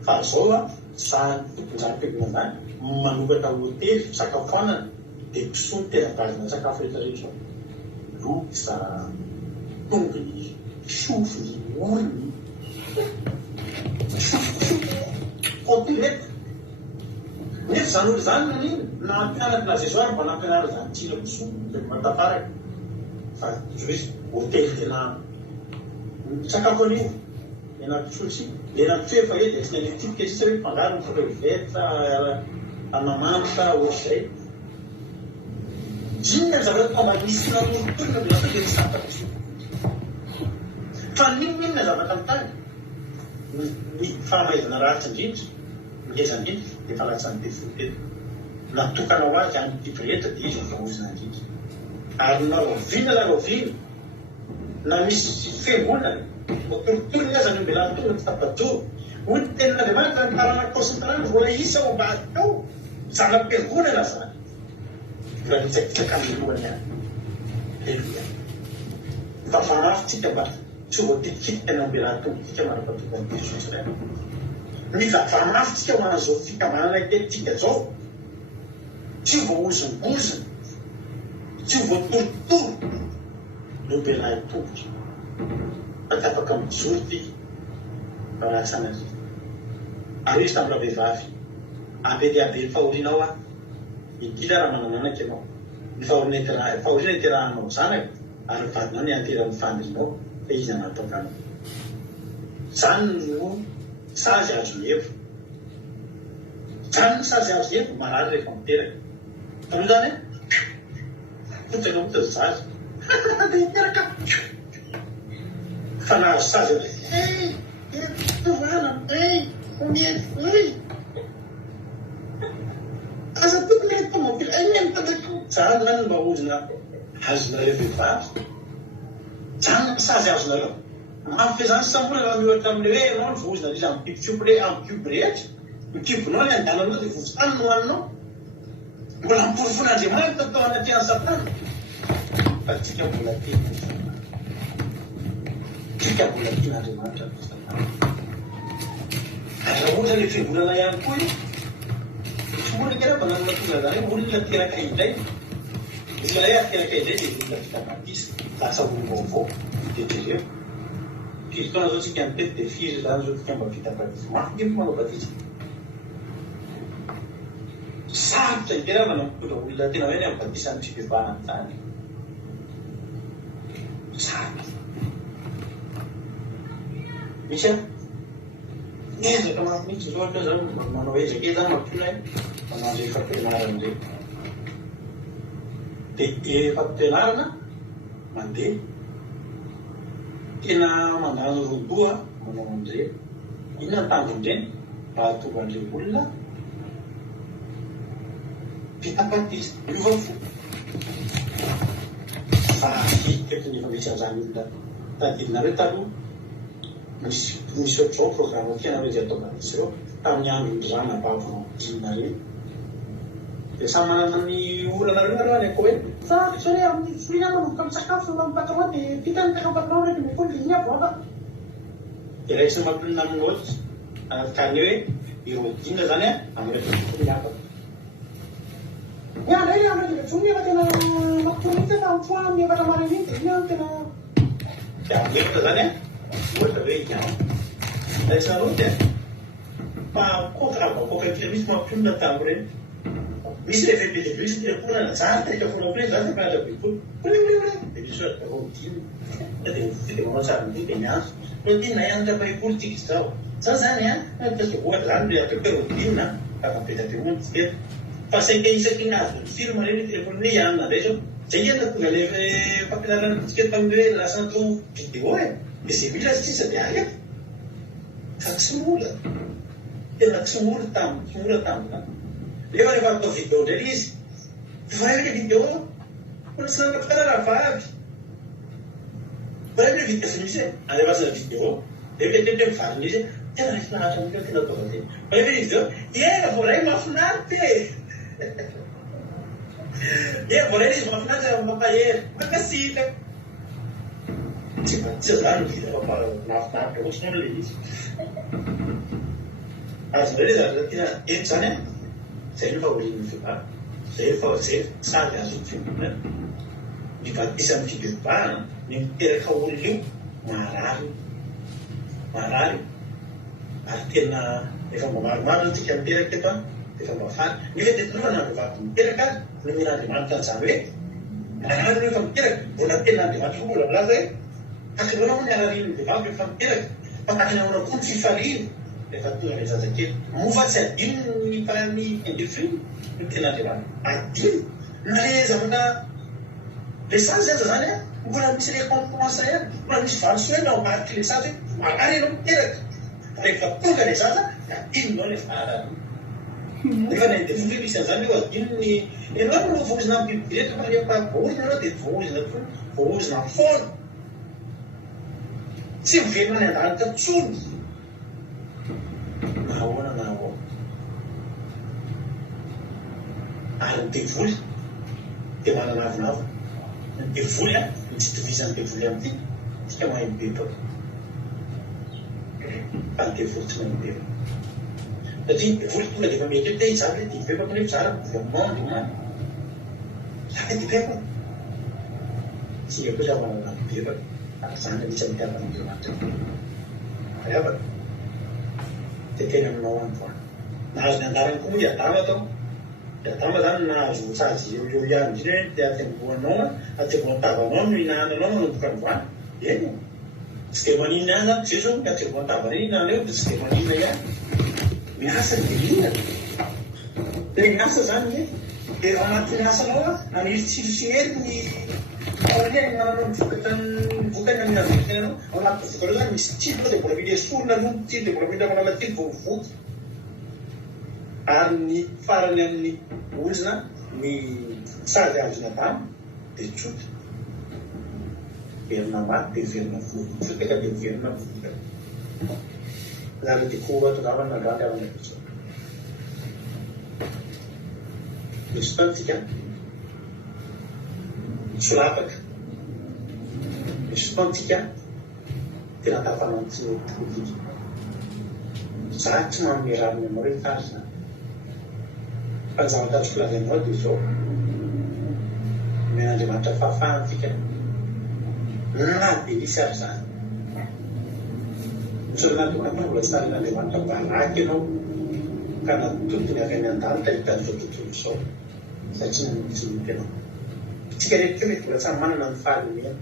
fa zao a zany tompon'izany fiangonana zany manokatra hotely fisakafoanana dia mpisoa ny tena bazina sakafo rehetra rehetra loza tongony sofiny olony koteleta nefa zany olo zany nanino nampianatra na zay zao ary mba nampianatra zany tsira misoa de matafaraka fa hoe hotely tena sakafo an'io enampisotsy enampisoe fa hoe dia tsy nanetika sisa hoe mpangaro ny freveta anamamita ohatr'izay jinona zavatra tamanisina molotolona de lasa dia tsy sapapiso fa ninona zavatra amin'ny tany ny fahamaizana ratsy indrindra ngezandrindra dia fa latsany be foteto natokana ho azy amin'ny biby rehetra dia izy vaozina indrindra ary narovina na misy fiangonana torotolona azy any mbela tonga ty tapatoro hoy tenin'andriamanitra ny tarana konsentrana vola isa ao mba atao zanam-piangonana zany raha nitsakitsaka amin'ny lohany any aleluia mba fanafitsika mba tsy voatikitsika tena mbela tonga tsika marapatokany jesosy ray mila fanafitsika ho an'izao fikamanana ketika zao tsy voaozongozona tsy voatorotoro no mbela tongotra fatapaka mijoro tika barasana azy ary izy tamina vehivavy abe dia be ny fahorianao a midila raha manananaka ianao ny fahoriana iterahanao zanaka ary vadinao ny anterany fandrinao fa izy anatokana zany no sazy azo hevo zany ny sazy azo hevo marary rehefa miteraka tano zany fotsaka mota zazy de iteraka fa nahazo sazy tovana omeny aza tokony tomobily aimtadako zany zany mba ozina azonareo vehivavy zany sazy azonareo ampe zany sambola raha miohatra amile hoe anao ny voozina izy amin'ny pibo rehetra mikibonao ny andananao dia vovotany no aminao mbola miporofon'andriamanitra tao anatin'ny satana fa tsika mbola tika mbola tian'andriamanitra ny satana raha ohatra le fivolana ihany koa io somona kera mba nanona tonga zany hoe olona teraka indray izy ilay ateraka indray dia olona fitamatisa lasa olo vaovao dejereo firy taona zao tsika mitety dia firy zany zao tika mba vita batisa mafy ny manao batisa sarotra itera manampotra olona tena hoe ny amin'ny batisa ny fivavahana zany sarotra misy a ezaka mafinitsy zao ohatra zany manao ezaka e zany mampina manandro efa-pianarana rey dia efa-pianarana mandeha tena mandano rodoa manao andre inona ny tangondreny mba hatonga andre olona fitapatisa miova fo fa hiteko ny efa misy an'izany olona tadidinareo taloha misy ohatrao programme tiana hoe zay ataovan'izy ireo tamin'ny andro zany abavonao dinareo dia samy manana ny oranareo areo any ako hoe fa re amin'ny fihinana manomboka amin'ny sakafo mampatao dia vitany takapatao reky mifolo iny avoaka dia raisy mampilina amin'ny ohatsy kany hoe irodina zany a amin'ny reky miafaka andray amin'ny legioma efa tena mampitorinitsy tamin'ny foa ny efatra mariny iny dia iny tena dia amin'ny efatra zany a ohatra hoe iao raisareo dia fa koka raha kila misy mampionona tam'ireny misy le fepelebe misy telefonana zany tarika fonapireny zany tefanatra bekoly dia misy ohatra rodiny dia dia manao tsara ny dia mianso rodina ianatra baiboly tika zao zany zany a parce que ohatra zany le atao hoe rodina afampetapemony tsiketo fa saika isaky nazy firma reny telefony ianina ndray zao zay iana tonga le fampianarana tsiketo tamin'ny hoe lasa atao vidéo e Izay mila sisa dia aia. Fa tsy mola. Tena tsy mola tamina. Rehefa atao video ndray izy. Varay le video. Kuna tsy nanapakana rahavavy. Varay le video misy. Anevasana video. Rehefa mivarina izy. Tena rehefinahatra amin'io tena atao vaday. Varay le video. Voray mahafinaritra e. Voray izy mahafinaritra mampahery. Makasika. Tsy zany video mahafinaritra ohatrany le izy. Azonareo zany tena eto zany a. Zay no fahorin'ny fivavaka. Zay sady azo fivavaka. Mivatisa amin'ny fivavahana, ny miteraka olona io marary. Ary tena efa maromaro antsika miteraka eto efa mafaly. Nefa teto fa nandrovavy miteraka no men'Andriamanitra an'izany hoe marary rehefa miteraka. Mbola tena Andriamanitra koa mbola milaza hoe akilonao ny ararian'ny vehivavy rehefa miteraka. Fa ankinahona koa ny fifaliana. Rehefa tonga ilay zazakely. Mofa tsy adino ny parany indefiny no tena Andriamanitra. Adino. Le zavatra le sazy zany a, mbola misy récompense ihany. Mbola misy valosoa ao anaty le sazy hoe marary ianao miteraka. Rehefa tonga le zaza, adinonao le farany. Rehefa na indefiny misy an'izany eo adino ny ianao no vohozina amin'ny biby rehetra fa rehefa vohozina anao dia vohozina foana. Tsy miverina ny an-danitra tsony. Nahoana. Ary ny devoly dia mananavonavo. Ny devoly a, misy tovizan'ny devoly amin'ity, tsika mahay beba. Fa ny devoly tsy mahay beba. Satria ny devoly tonga dia efa mety hoe izany dia bebako nefa tsara, dia mandy mamy. Zany dia beba. Tsika koa zany mananavo beba. Ary zany misy amitiavana Andriamanitra. Ariavana. Dia tena aminao any foana. Nahazo ny andarany koa moa i Adama tao. I Adama zany nahazo sady eo ihany indrindra hoe dia atembohanao atembohan'ny tavanao no hinahananao manomboka ny voany. Eny. Tsy dia maninona ihany zany Jesu ka atembohan'ny tavana hihinana eo dia tsy dia maninona ihany. Miasa dia mihinana. Dia miasa zany hoe dia anatin'ny asanao amitsirotsihery ny aoriany mananao ny vokany amin'ny avikananao. Ao anaty vokareo zany misy tilo dia mbola mila esorina no tilo dia mbola mila manala tilo vao voky. Ary ny farany amin'ny olona ny sady azony Adama dia tsotra. Verina maty dia verina voky. Fotaka dia verina voky. Zany dia koa atongavana nandràny avana itsy. Misy fotoantsika sorataka. Misy fotoantsika tena tafanao tsy politika. Za tsy manome rariny anao hoe tary zany. Fa ny zavatra azoko lazainao dia izao. Men'Andriamanitra fahafahantsika. Na dia misy ary zany. Misorana mbola tsy tarin'Andriamanitra balaky ianao ka natotony avy any an-danitra hitan'izao tontolo izao. Satria tsy mity ianao. Tsika rehetra mety mbola samy manana ny fahalemena.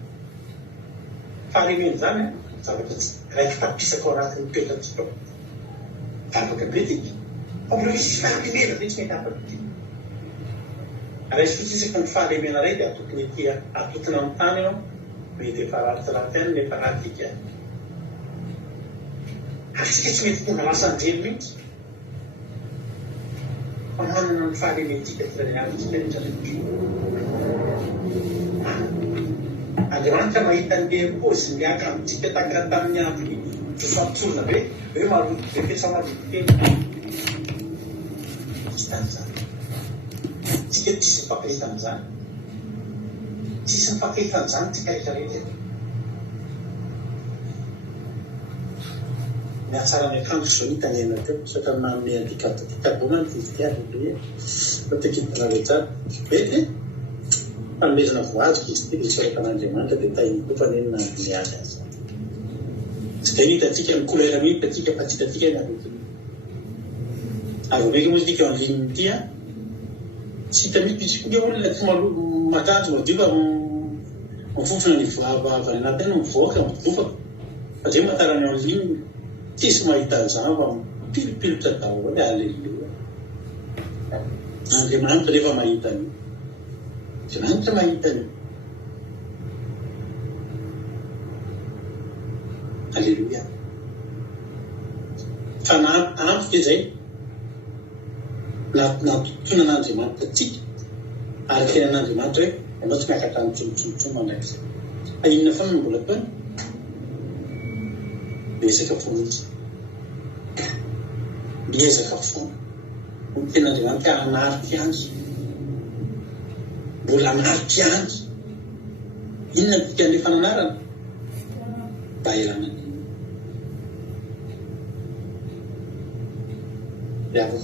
Fahalemena zany zavatra raiky tapisaka ao anatin'ny toerantsika ao. Afaka be tika. Mbola misy fahalemena dia tsy mety afaka ity. Raha isika ny fahalemena iray dia atotony ety atotona amin'ny tany ao. Mety efa ratsiratsy ihany nefa ratsika ihany. Ary tsika tsy mety tonga lasa andreny mihitsy. Fa manana ny fahalementsika tiraniatsika rehetra rehetra. Andriamanitra mahita an'ilay pôzy miaka amintsika takara tamin'ny andro fampisorona be, hoe maroto be fesa maroto teny. Tsy tan'izany. Tsika tsisy mifankahita amin'izany. Tsisy mifankahita amin'izany tsika rehetra rehetra. Miatsara ny akanjo zao hitany aina teo, saka manome antikabona ny fividiany be. Fatekitana rehetra. Mety fanomezana voazoka izy ty dia tsy raika an'Andriamanitra dia tahiny koa fa nenina miady azy. Tsy dia hitantsika ny kolera mihitsy atsika fa tsy hitantsika ny arotiny. Ary omeka moa tika amin'ny lininy ity a. Tsy hita mihitsy misy koa olona tsy makanjo madio fa mifofona ny avany anatiny mivoaka midofaka. Fa zay mahatarany ao amin'ny lininy. Tsisy mahita an'izany fa mipilipilotra daholo aleluia. Andriamanitra rehefa mahita an'io. Andriamanitra mahita an'io. Alleluia. Fa ampy zay natonan'Andriamanitra atsika ary fiainan'Andriamanitra hoe ianao tsy miakatra ny tsomotsomotsoma ndraiky. Inona foana no mbola ataony? Miezaka foana. Miezaka foana. Ny tean'Andriamanitra hanarika azy. Mbola hanarika azy. Inona tika ny fananarana? Mba elana ny Biavo.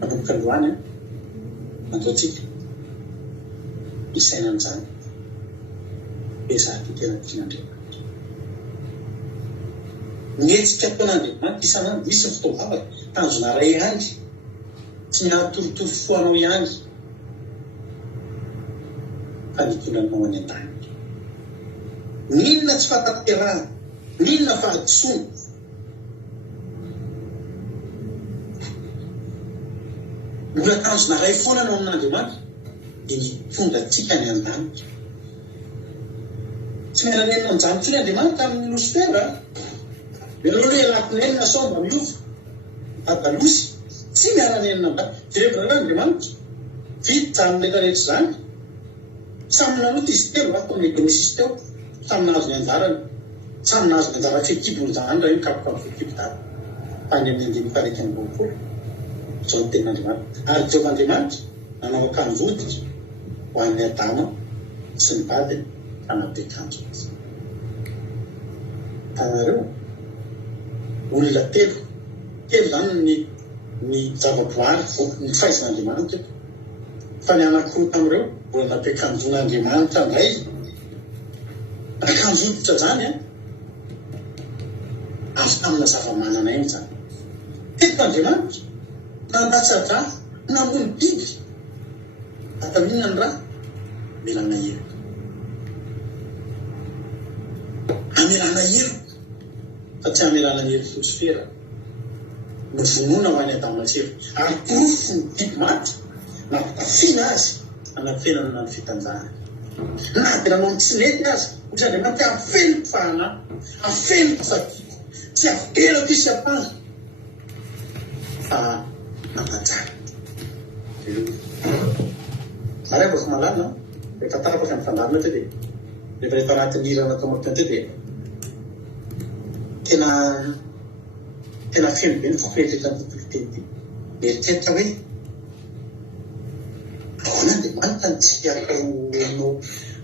Manomboka androany mandoatsika isaina amin'izany bezahty tena tian'Andriamanitra. Mietsika ataon'Andriamanitra isan'andro misy ny fotoavavaka tanjona ray ihany, tsy mihatoritory foanao ihany fa nitonanao any an-tany. Ninona tsy fahatanterahana, ninona fahadisoana. Mbola tanjona ray foana no amin'Andriamanitra dia nitonga antsika ny an-danitra. Tsy miara-nenina amin'izany koa ny Andriamanitra amin'ny Lusifera. Mialoha hoe anatinenina sao mba miova adalosy, tsy miara-nenina amin'izany. Jerevana n'Andriamanitra vita amin'ilay rehetra izany. Samy nanota izy teo ataon'ny Genesis teo, samy nahazo ny anjarany, samy nahazo ny anjara fekibo izany raha hoe mikapoka amin'ny fekibo tany tany amin'ny andiny paraiky amin'ny roapolo. Izao ny tenin'Andriamanitra. Ary Jehovahandriamanitra nanao akanjo hoditra ho an'ny Adama sy ny vadiny anapekanjo azy. Tanareo olona telo zany ny zavaboary ny fahaizan'Andriamanitra. Fa ny anankiroa tamin'ireo mbola nampiakanjon'Andriamanitra indray. Akanjo hoditra zany avy tamina zavamanana iny zany. Teto Andriamanitra nandatsaka nambony biby ataminina ny raha melana hery. Amelana hery fa tsy amelana hery Lusifera. Novonona ho any Adama sy Eva. Ary porofo ny biby maty nampitafiana azy anafenana na ny fitanjahany. Na dia nanao ny tsy nety azy, ozy Andriamanitra afeno fahana, afeno fatiako, tsy avelako isy apana fa nampajary. Marevako malana rehefa tarapaka ny fandarina teo dia rehefa anatin'ny irana tomakina teo dia tena feno be ny fakoetritra ny tontolo teny ty. Eritretra hoe ahoan'Andriamanitra ny tsy ataonao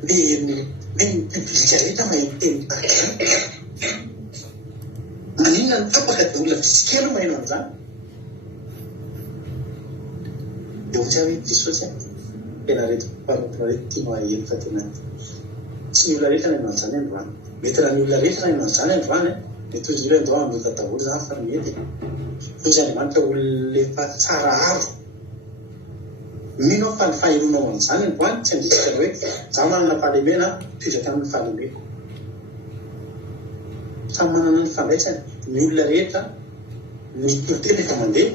hoe ny bibilika rehetra maheno teny tahaka izany. Maninona ny tapaka dia olona fisikelo maheno an'izany. Dia ohatsy hoe Jesosy tena rehetra tia maheno fa tena tsy ny olona rehetra maheno an'izany androany. Mety raha ny olona rehetra maheno an'izany androany mety ozy hoe androany nota daholo zany fa mety. Ozy Andriamanitra olona efa tsara aro. Mino fa ny faheronao amin'izany androany tsy andrisika hoe za manana fahalemena fizaka amin'ny fahalemeko. Samy manana ny fandraisany. Ny olona rehetra ny toriteny efa mandeha.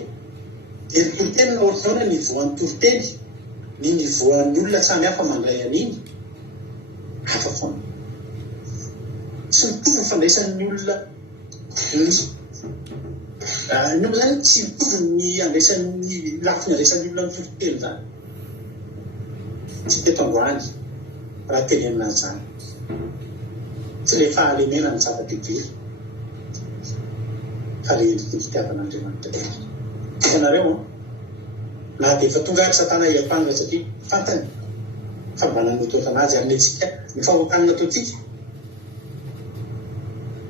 Dia ny toriteny na ohatr'izao ny voan'ny toriteny, ny voan'ny olona samy hafa mandray an'iny hafa foana. Tsy mitovy ny fandraisan'ny olona ny olona zany tsy mitovy ny andraisan'ny lafiny andraisan'ny olona ny toriteny zany. Tsy teto androany raha teny aminazy zany. Tsy le fahalemena ny zava-dehibe fa le fitiavan'Andriamanitra. Itanareo na dia efa tonga ary Satana hiapanina satria fantany fa mba nanototra anazy ary letsika ny fahotana ataotsika.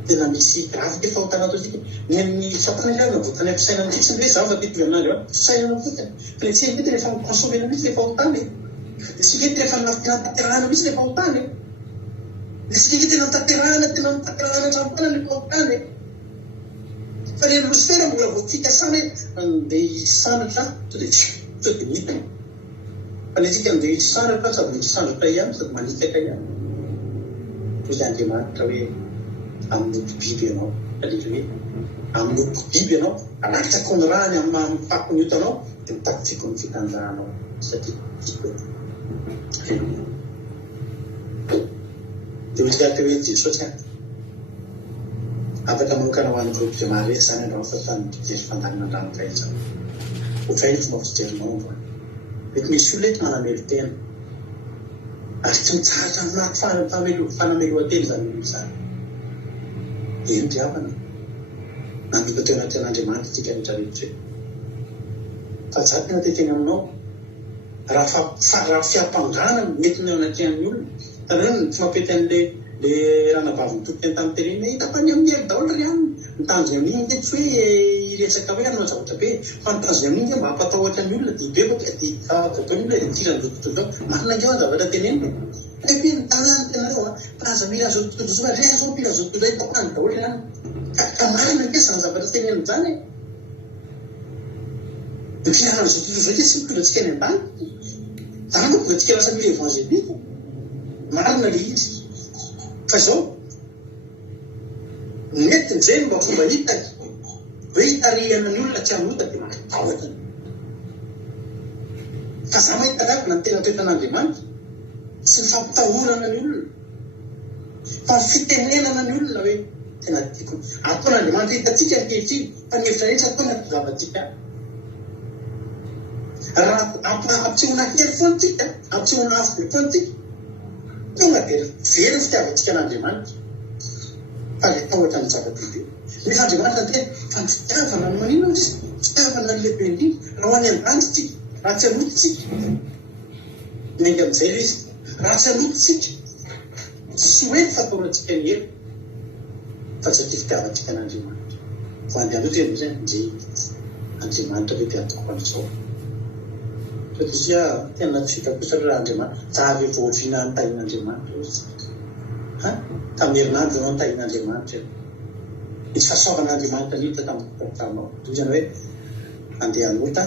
Tena misy gravy ke fahotana ataotsika. Ny Satana ihany navotany amin'ny fisainana mitsiny hoe zavatra mitovy amin'andro ao fisainana fotany. Fa le tsy hety rehefa mikonsomena mitsy le fahotana. Tsy hety rehefa natanterahana mitsy le fahotana. Tsy hety tena natanterahana trampoana le fahotana. Fa le Lusifera mbola voafikasana andeha hisanatra to dia mitana. Fa le tsika andeha hisanatra sady misandratra ihany sady manikaka ihany. Ozy Andriamanitra hoe amin'ny biby ianao. Alika hoe amin'ny biby ianao anatrako ny rahany amin'ny fakony hitanao dia mitakofiko ny fitanjahanao satria dia otrika teo hoe Jesosy afaka manokana ho an'ny groupe de mare zany anao fa tanyjery fandanina andranoka izao otrany fomba fijerinao mety misy olona eto manamelo tena ary tsy mitsaritra anaty fanamelohan-teny zany olo zany eny driavana nandika teo anaty an'Andriamanitra tsika rehetrarehetra fa za tena teteny aminao raha fiampangana mety ny ao anaty an'ny olona tanao tsy mampety an'le ranavavy mitokony tamin'ny terena hitapany amin'ny hery daholo ry aminy mitanjona amin'iny de tsy hoe iresaka hoe anao zavatra be fa mitanjona amin'iny mba hampatahotra ny olona dia be boka ny olona tirany dototoao marina ngeo zavatra tenenina epi ny tanàny tenareo taza mila azo tototoa reka zao mpila azo tototoa tapany daholo ihany ka marina nke zany zavatra tenenina zany mpiarana zao tototoa zao tsy mitondratsika any an-tany zany tondratsika lasa mila évangélika marina le izy fa zao mety nzay mba fomba hitany hoe hitarihana ny olona tsy hanota dia mahatahotra fa za mahitagavina ny tena toetan'Andriamanitra sy ny fampitahorana ny olona fa fitenenana ny olona hoe tena tiako ataon'Andriamanitra hitatsika ankehitriny fa ny hevitra rehetra ataona mpizavatsika raha ampitsehoana kely foana tsika ampitsehoana afo be foana tsika tonga dia very fitiavatsika an'Andriamanitra fa le tahotra ny zava-dehibe nefa Andriamanitra tena fa ny fitiavana no manino izy fitiavana ny lehibe indrindra raha ho any an-dany tsika raha tsy hanoty tsika maingy amin'izay le izy raha tsy hanoty tsika tsy hoe fatahorantsika ny helo fa tsy ty fitiavatsika an'Andriamanitra fa andeha anoty eno zay nje Andriamanitra hoe teatoko an'izao satria tena fika kosa raha Andriamanitra tsara voaviana ny tahin'Andriamanitra tamin'ny herinandro anao ny tahin'Andriamanitra misy fahasoavan'Andriamanitra nita tamin'nao zany hoe andeha anota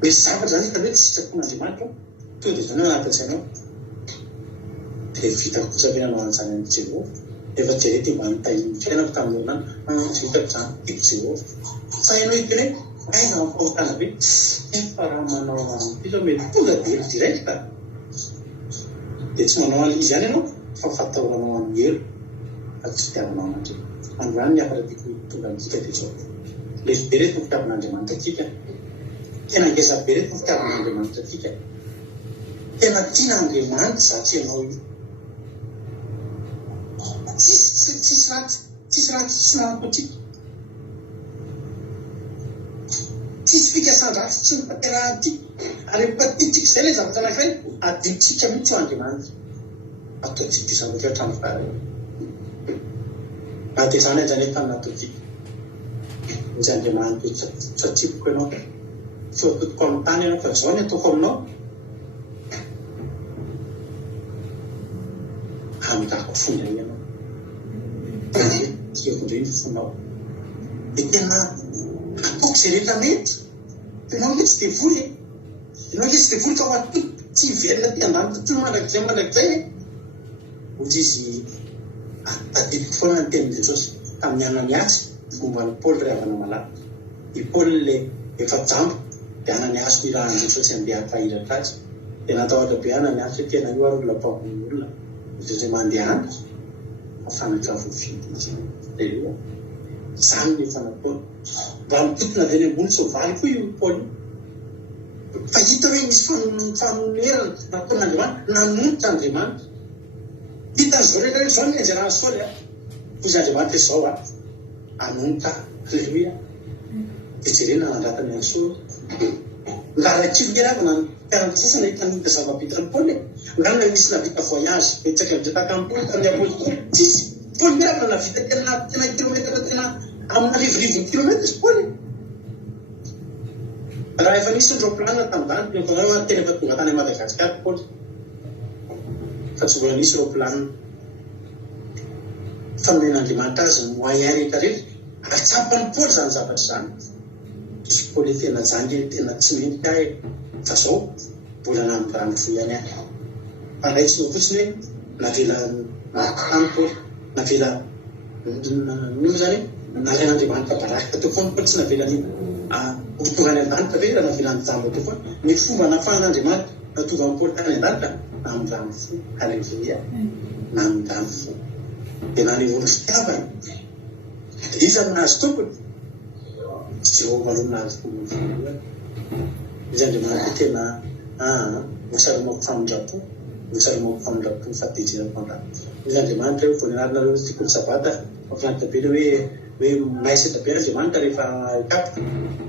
hoe zavatra zany hitany hoe tsy sitrapon'Andriamanitra to dia zany hoe anatin'sainao dia vita kosa hoe nanao an'izany amin'ny Jehova efa jerety mba nitahin'ny fiainako tamin'ny herinandro vitako zany tiako Jehova fa ianao hiteny hoe aina ampahotana be fa raha manao izy mety tonga dia direct ka dia tsy manao an'izy ihany ianao fa fatahoranao amin'ny helo fa tsy fitiavanao an'Andriamanitra androany ny afara tiako tonga amintsika dia zao lehibe reto ny fitiavan'Andriamanitra atsika tena ngeza be reto ny fitiavan'Andriamanitra atsika tena tiana Andriamanitra za tsy ianao io tsisy raha tsy nanako atsika tsisy fikasàn-dratsy tsy mipateraha ty ary mpatitsika izay le zavatra anankiray adintsika mihitsy ho Andriamanitra ataotsika ty zavatra hatrano fary na dia zany zany hoe tamin'ny ataotsika izy Andriamanitra tsatsipoko ianao tsy atotoko amin'ny tany ianao fa zao ny ataoko aminao hamidako fony any ianao tiako indray ny fonao dia tena ataoko izay rehetra mety ianao le tsy dia voly ianao le tsy dia voly ka ho atoko tsy hiverina ty andanitra ty mandrakizay ozy izy tadidiko foana ny tenin'i Jesosy tamin'ny Ananiasy momban'ny Paoly ry havana malaky i Paoly le efa jambo dia Ananiasy ny rahan'i Jesosy andeha hahiratra azy dia natahotra be Ananiasy hoe tena io ary olona mpahony olona izay mandeha any afanaka voafidy izy dia zany le fanapony mba mitokona avy any ambony soavaly koa io Paoly fa hita hoe misy fanomerana nataon'Andriamanitra nanonitra Andriamanitra hitan'izao rehetra zao ny anjaraha soly izy Andriamanitra izao anonitra alleluia dia jerena nandratan'ny ansoly ngarakilo keravana mpiarana-tsasana hitanita zava-bitany Paoly nganona misy navita voyage metsaka mitaka ampoly tamin'ny apôstôly tsisy Paoly keravana navita tena kilometra tena amina rivorivony kilometra izy Paoly raha efa nisy ny roplanina tamin'izany efa tena efa tonga tany Madagasikara Paoly fa tsy mbola nisy roplanina fanomen'Andriamanitra azy moyen rehetra rehetra atsapany Paoly zany zavatra zany izy Paoly tena zany tena tsy mendrika fa zao mbola namborano fo ihany any fa raisina fotsiny hoe navela tany Paoly navela nino zany nalain'Andriamanitra baraka teo foana Paoly tsy navela ny tonga any an-danitra ve raha navela ny jamba teo foana ny fomba nafahan'Andriamanitra natonga ny Paoly tany an-danitra namborano fo alleluia nandany fo dia nanivolo fitiavana iza nahazo tompony Jehovah aloha nahazo tompony izy Andriamanitra tena mosaromako famindrapo fatejera-pandrapo izy Andriamanitra eo voninarina tikony sabata mafinaritra be hoe maiseta be Andriamanitra rehefa ikapoka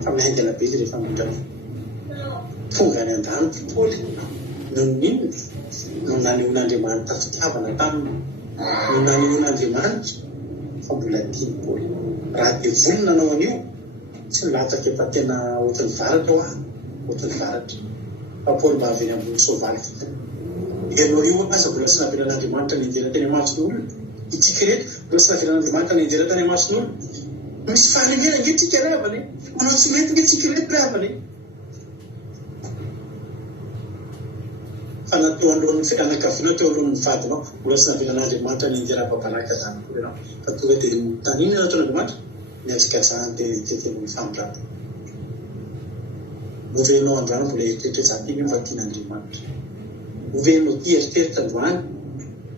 fa mihaingana be izy rehefa mindrapo tonga any an-dany Paoly ninona no nanehoan'Andriamanitra fitiavana taminy no nanehoan'Andriamanitra fa mbola tiany Paoly raha dia volona nanao an'io tsy nilatsaka efa tena ohatran'ny varatra fa Paoly mba avy eny ambony soavaly fotiny ianao io aza mbola tsy navelan'Andriamanitra ny anjera tany amason'olona itsika rehetra mbola tsy navelan'Andriamanitra ny anjera tany amason'olona misy fahalemena nge tsika ravany manao tsy mety nge tsika rehetra ravany fa natao alohan'ny fianakaviana teo alohan'ny vadinao mbola tsy navelan'Andriamanitra ny anjera-babalaka zany koa ianao fa tonga dia tanina nataon'Andriamanitra miatsika zany teteno mifamindrapo ovenao androany mbola eritreritra zany iny fa tian'Andriamanitra ovenao ty eritreritra androany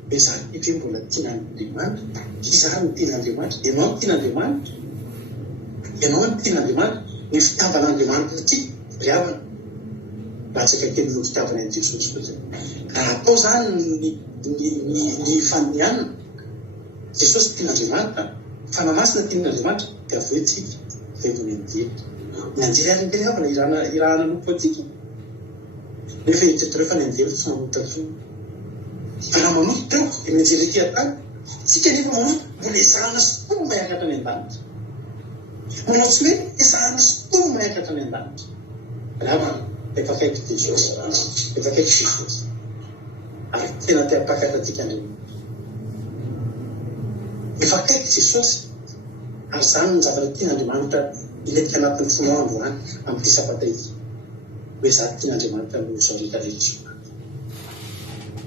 hoe zany ty mbola tian'Andriamanitra izany no tian'Andriamanitra ianao no tian'Andriamanitra ny fitiavan'Andriamanitra ty riavana latsaka kely no fitiavana an' Jesosy koa zay raha atao zany ny fandinianana Jesosy tian'Andriamanitra fanamasina tian'Andriamanitra dia avoe tsika zay vao ny anjely any teny havana irahana loko atsika nefa hitretrareo fa ny anjely tsy mamotatso raha manoto teo ny anjely ty atany tsika nefa manoto mbola ezahana sotomo mahiakatra ny an-danitra manao tsy hoe ezahana sotomo mahiakatra ny an-danitra rama efa kaiky Jesosy ary tena te hampakatra atsika Andriamanitra efa kaiky Jesosy ary zany ny zavatra tian'Andriamanitra iletika anatin'ny fonao androany amin'ny sabata izy hoe za tian'Andriamanitra no zao rehetrarehetra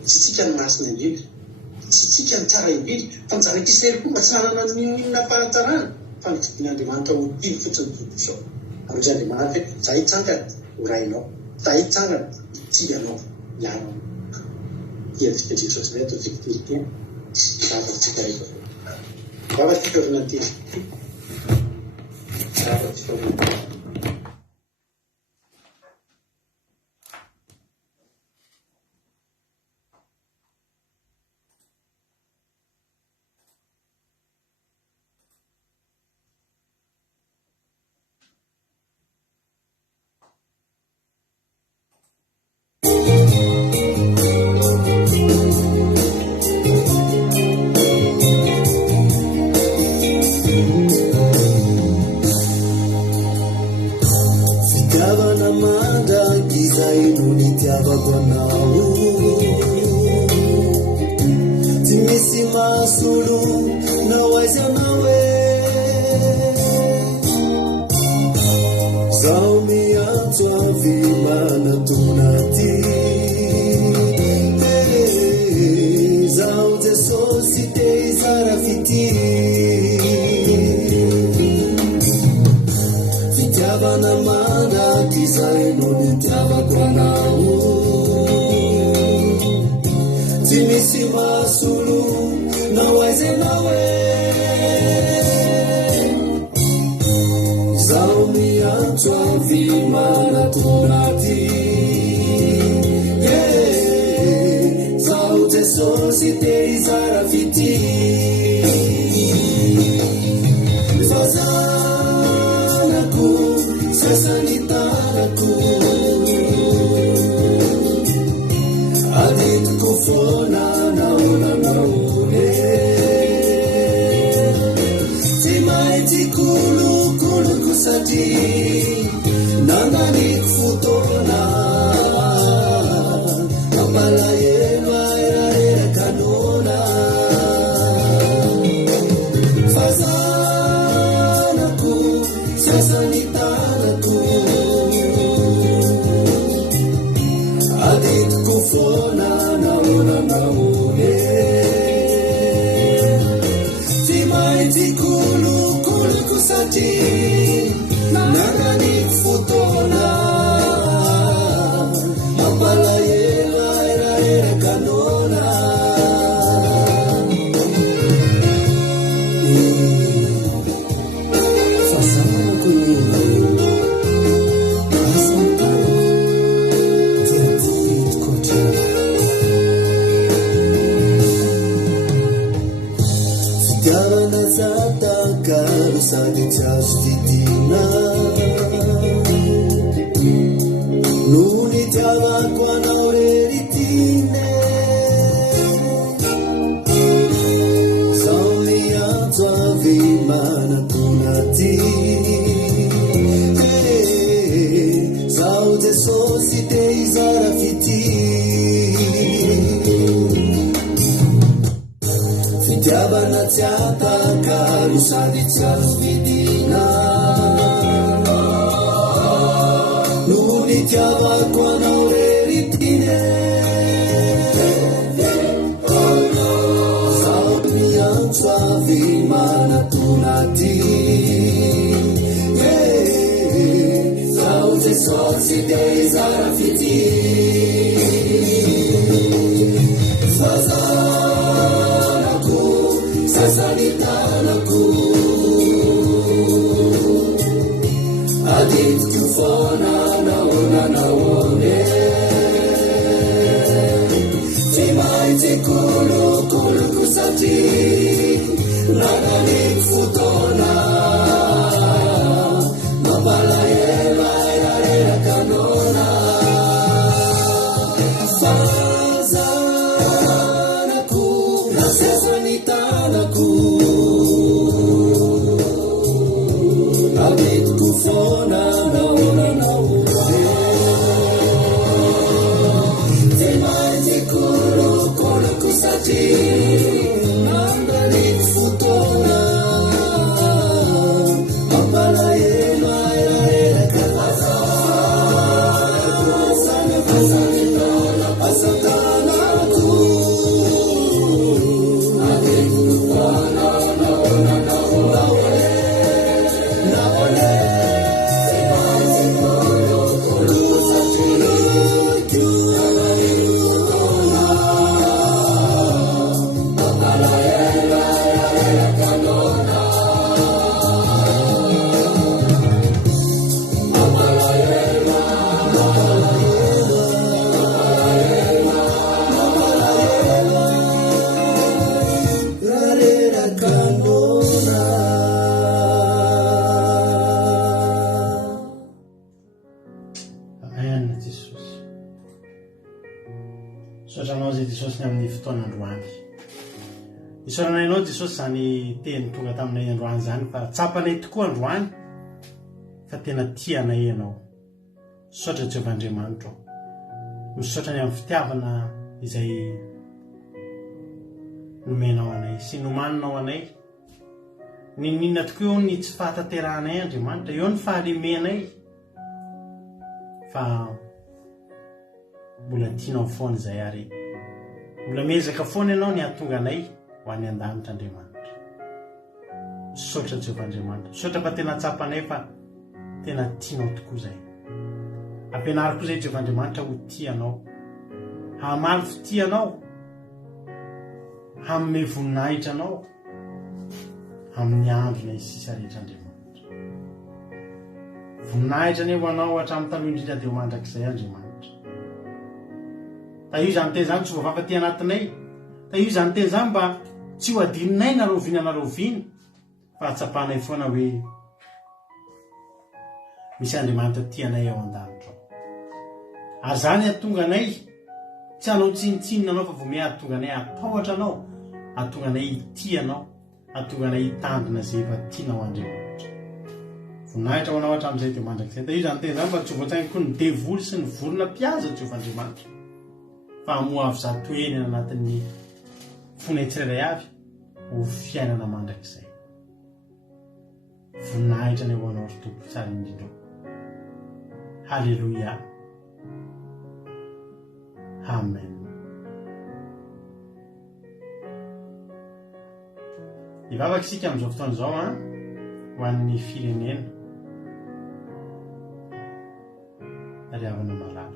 tsy tsika ny masina indrindra tsy tsika ny tsara indrindra fa ny zanak'Israely koa mba tsy nanana n'inona fahatsarana fa ny tian'Andriamanitra ho tiny fotsiny tontolo zao amin'izay Andriamanitra hoe za hitsangana horainao za hitsangana tianao ianao tiantsika Jesosy zay atao tsika tiritina vavatsika rehetra vavatsika orinantena Apala yela era kanona sady tsy azo fidina no nitiavako anao reritine zao miantso avy manatonati zao jesosy te izara fity fitiavana tsy ataka no sady tsy azo vidina no nitiavako anao reritine zao miantso avy manatonati zao jesosy te izara fity fazanako sasanitanako aditiko fona naonanaone tsy maintsy kolokoloko satria naganiko fotoana mampalahelo aerakanona fazanako nasasanitanako aditiko fona naonanaone tsy maintsy kolokoloko satria naganiko fotoana mampalahelo aerakanona asatanako aditiko fona naonanaone Sotranao zay Jesosy ny amin'ny fotoan'androany. Isaoranainao Jesosy zany teny tonga taminay androany zany fa tsapanay tokoa androany fa tena tianay ianao. Sotra Jehovah'Andriamanitra. Misaotra ny amin'ny fitiavana izay nomenao anay sy nomaninao anay. Ninona tokoa eo ny tsy fahataterahanay Andriamanitra, eo ny fahalemenay fa mbola tianao foana izay ary mbola mezaka foana ianao ny hahatonga anay ho any an-danitra Andriamanitra. Misaotra Jehovah'Andriamanitra, misaotra fa tena tsapanay fa tena tianao tokoa izay. Ampianariko izay Jehovah'Andriamanitra ho tianao, hamaly fitianao, hamme voninahitra anao amin'ny androna isisa rehetra Andriamanitra. Voninahitra ny ho anao hatramin'ny taloha indrindra dia ho mandrakizay Andriamanitra. Ta io zany teny zany tsy voavafa-ty anatinay, ta io zany teny zany mba tsy ho adininay narovina narovina fa hatsapanay foana hoe misy Andriamanitra tianay ao an-danitra. Ary zany hahatonga anay tsy hanao tsinitsinina anao fa vao miha hahatonga anay hatahotra anao, hahatonga anay hitianao, hahatonga anay hitandrina zay efa tianao Andriamanitra. Voninahitra ho anao hatramin'izay dia mandrakizay. Ta io zany teny zany mba tsy ho voatsaingy koa ny devoly sy ny vorona mpihaza Jehovah'Andriamanitra fa hamoavy zato eny anatin'ny fonay tsirairay avy ho fiainana mandrakizay. Voninahitra ny ho anao ry Tompo tsara indrindra. Halleluia. Amen. Ivavaka isika amin'izao fotoana izao ho an'ny firenena ary havana malala.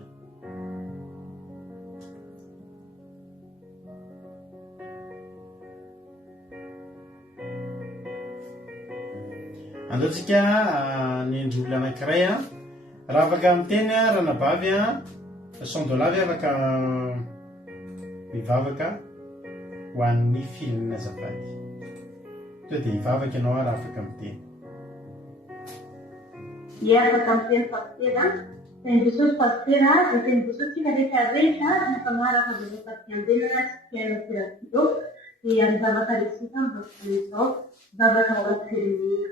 Andaontsika nendry olona anankiray raha afaka miteny ranabavy $100 afaka mivavaka ho an'ny firenena azafady. Toa dia hivavaka ianao raha afaka miteny. hiaraka tamin'ny teny fastera teny Jesosy fastera dia teny Jesosy tsika rehetrarehetra rehefa miaraka dia rehefa fiandenana sy fiaina terapio dia zavatra resika amin'izao zavatra ao am-pirenena.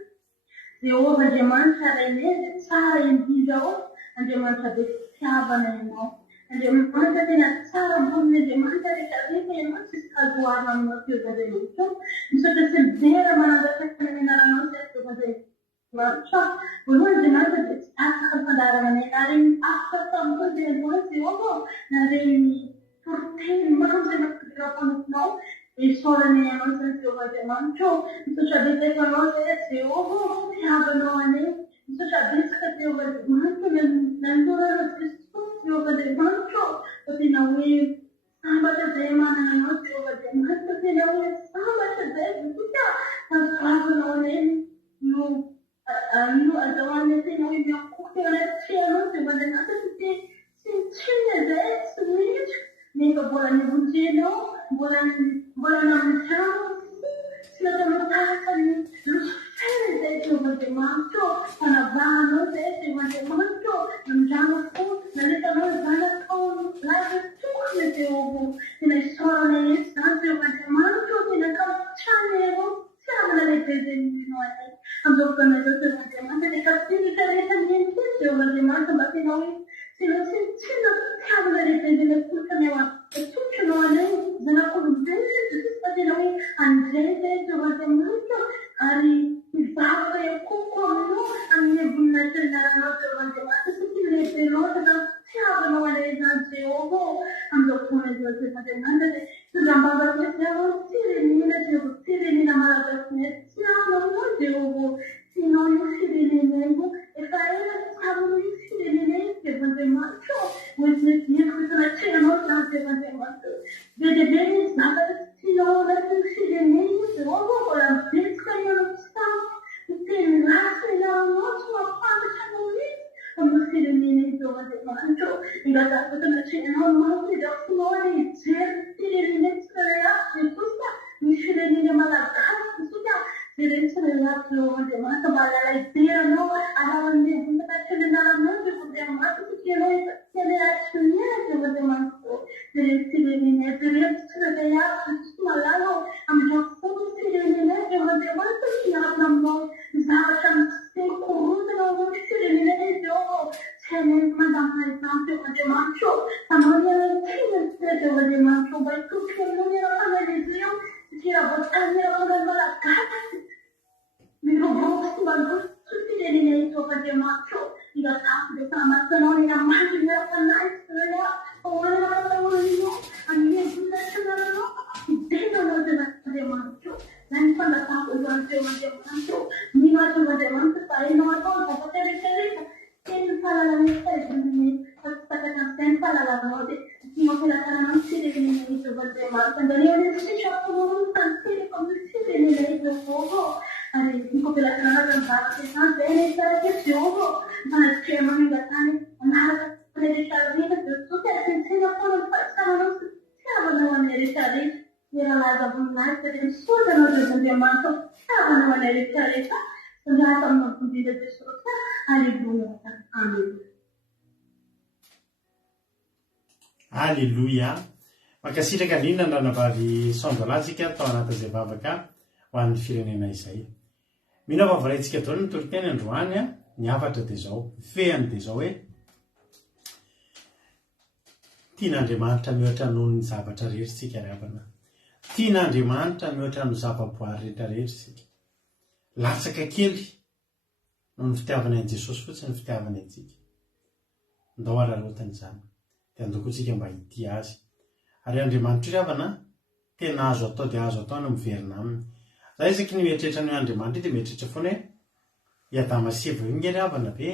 Jehovah Andriamanitra rainay dia tsara indrindra ao, Andriamanitra be fitiavana ianao. Andriamanitra tena tsara amboniny Andriamanitra rehetrarehetra ianao tsisy kazoarina aminao Jehovah-Andriamanitra. Misaotra sy midera manandrasaka ny anaranao sy Jehovah-Andriamanitra. Voalohany Andriamanitra dia tsy afaka ny fandarana ny ary afaka taminao dia androany Jehovah na reny portely maro izay nampidirapanao. Esorana ianao zany Jehovah-Andriamanitra. Misaotra betsaka anao zay Jehovah fitiavanao anay. Misaotra betsaka Jehovah-Andriamanitra nandoranao Jesosy Jehovah-Andriamanitra fa tena hoe sambatra izay manana anao Jehovah-Andriamanitra tena hoe sambatra izay vita tazoavanao anay no azahoanay tena hoe miakoky anaty anao Jehovah-Andriamanitra tsy tsiny izay tsy mihitra nefa mbola nivonjenao mbola namitrano sy nataonao tahaka ny Lucifer izay Jehovah-Andriamanitra fanavahanao izay Jehovah-Andriamanitra nandrano fo naletanao zanakao laza tokony Jehovah tena isorana eto zany Jehovah-Andriamanitra tena kapitrany ianao tsy amina lehibe izay ninao anay amin'izao fotoana izao Jehovah-Andriamanitra dia kapiritra rehetra mienty Jehovah-Andriamanitra mba tena hoe tena tsy fitiavana lehibe izay napolika ny ao atotronao anay zanak'olombelona Jesosy fa tena hoe andray izay Jehovah-Andriamanitra ary mivavaka iakoko aminao amin'ny voninahitra ny anaranao Jehovah-Andriamanitra satria lehibe loatra na fitiavanao anay zany Jehovah amin'izao fotoana izao Jehovah-Andriamanitra dia tondram-bavaka ianao firenena Jehovah firenena malagasy ny tianao aminao Jehovah tianao io firenenay io efa ela fitiavanao io firenenay Jehovah-Andriamanitra hoentinetiko sanatrehanao zany Jehovah-Andriamanitra be dia be ny zavatra tianao anaty firenena io Jehovah mbola mibetsaka ianao mpisamy miteny lasa ianao tsy mampantatra anao izy amin'ny firenena io Jehovah-Andriamanitra ingazavatra sanatrehanao mampidafonao any hijery firenena tsirairay avy Jesosy ny firenena malagasy Jesosy dia rehetraray avy Jehovah-Andriamanitra mba alaiberanao alalan'ny voninahitra ny anaranao Jehovah-Andriamanitra satria ianao efa tena atroniana Jehovah-Andriamanitra dia rehetra firenena dia rehetra tsirairay avy Jesosy malala amin'irafolo firenena Jehovah-Andriamanitra miarana aminao zavatra misekorotana amin'ny firenena Jehovah tsy hainay mandamina izany Jehovah-Andriamanitra anao ny anakina Jehovah-Andriamanitra mba hitotro aminao ny ara-panalezeo satria raha voataniravangany malagasy miroboky sy mandroso firenena Jehovah-Andriamanitra ingazafy dia fanamatsanao ny namandry ny ara-panahy tsirairay ahoana ataonanao amin'ny voninahitra ny anaranao hidenanao Jehovah-Andriamanitra zany ny fandazako izany Jehovah-Andriamanitra mino Jehovah-Andriamanitra fa hainao atao ny zavatra rehetrarehetra teny ny fahalalana fahaizanany fa tsy takatra an'izay ny fahalalanao dia tianao filatananao ny firenena Jehovah-Andriamanitra andaneho ny sitraponao ny tanteraka amin'ny firenena Jehovah ary mikoampilatananao zany zavatra izany izay rehetrarehetra Jehovah manaditrehanao ny ingatany manaraka ny rehetrarehetra Jesosy ary tsentsena foana ny fahasaranao sy fitiavanao anay rehetrarehetra dia raha laza voninahitra dia misaotra anao Jehovah-Andriamanitra fitiavanao anay rehetrarehetra sandrahata aminao indrindra Jesosy Alleluia amen. Alleluia. Mankasitraka indrindra ny ranavavy Sandoalatsika tao anatin'izay vavaka ho an'ny firenena izay. Mino vavalaitsika daholo ny toloteny androany ny hafatra dia izao feany dia izao hoe tian'Andriamanitra mihoatra noho ny zavatra rehetra sika ravana. Tian'Andriamanitra mihoatra no zava-boary rehetrarehetra sika. Latsaka kely noho ny fitiavana an'i Jesosy fotsiny ny fitiavana antsika. Ndao ararotany izany dia andokontsika mba hity azy. Ary Andriamanitra io ravana tena azo atao dia azo atao no miverina aminy. Raha isaky ny mieritreritra ny Andriamanitra dia mieritreritra foana hoe iadama seva io nge ravana be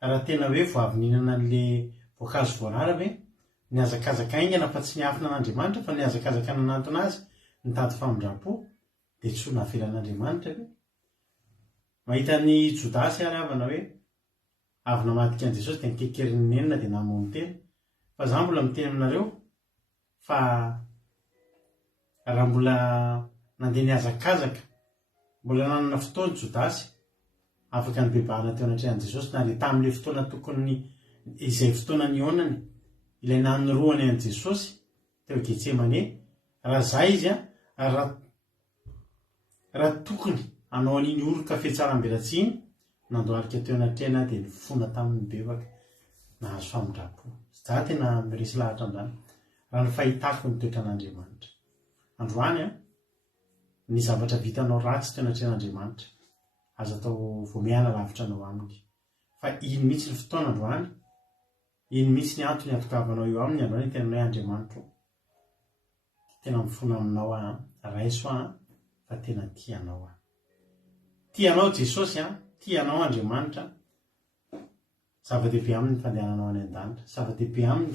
raha tena hoe voavininana an'ilay voankazo voanara ve ny azakazaka aingana fa tsy niafina an'Andriamanitra fa ny azakazaka nanantona azy ny tady famindram-po dia tsy ho navelan'Andriamanitra ve. Mahita ny Jodasy ary havana hoe avy namadika an'i Jesosy dia nikekerin'ny enina dia namono tena fa izaho mbola miteny aminareo fa raha mbola nandeha niazakazaka mbola nanana fotoany Jodasy afaka ny bebahana teo anatrehan Jesosy na le tamin'le fotoana tokony izay fotoana ny onany ilay nanoroany an Jesosy teo Getsemane. Raha zay izy raha tokony anao an'iny oroka fiatsaram-belatsiny nandoarika teo anatrehana dia ny fona tamin'ny bebaka nahazo famindrapo. Za tena miresy lahatra amin'izany raha ny fahitako ny toetran'Andriamanitra. Androany ny zavatra vitanao ratsy teo anatrehan'Andriamanitra azo atao voamiana lavitra anao aminy. Fa iny mihitsy ny fotoana androany, iny mihitsy ny antony atokavanao eo aminy androany tena hoe Andriamanitra tena mifona aminao raiso fa tena tianao tianao Jesosy tianao Andriamanitra. Zava-dehibe aminy fandehananao any an-danitra, zava-dehibe aminy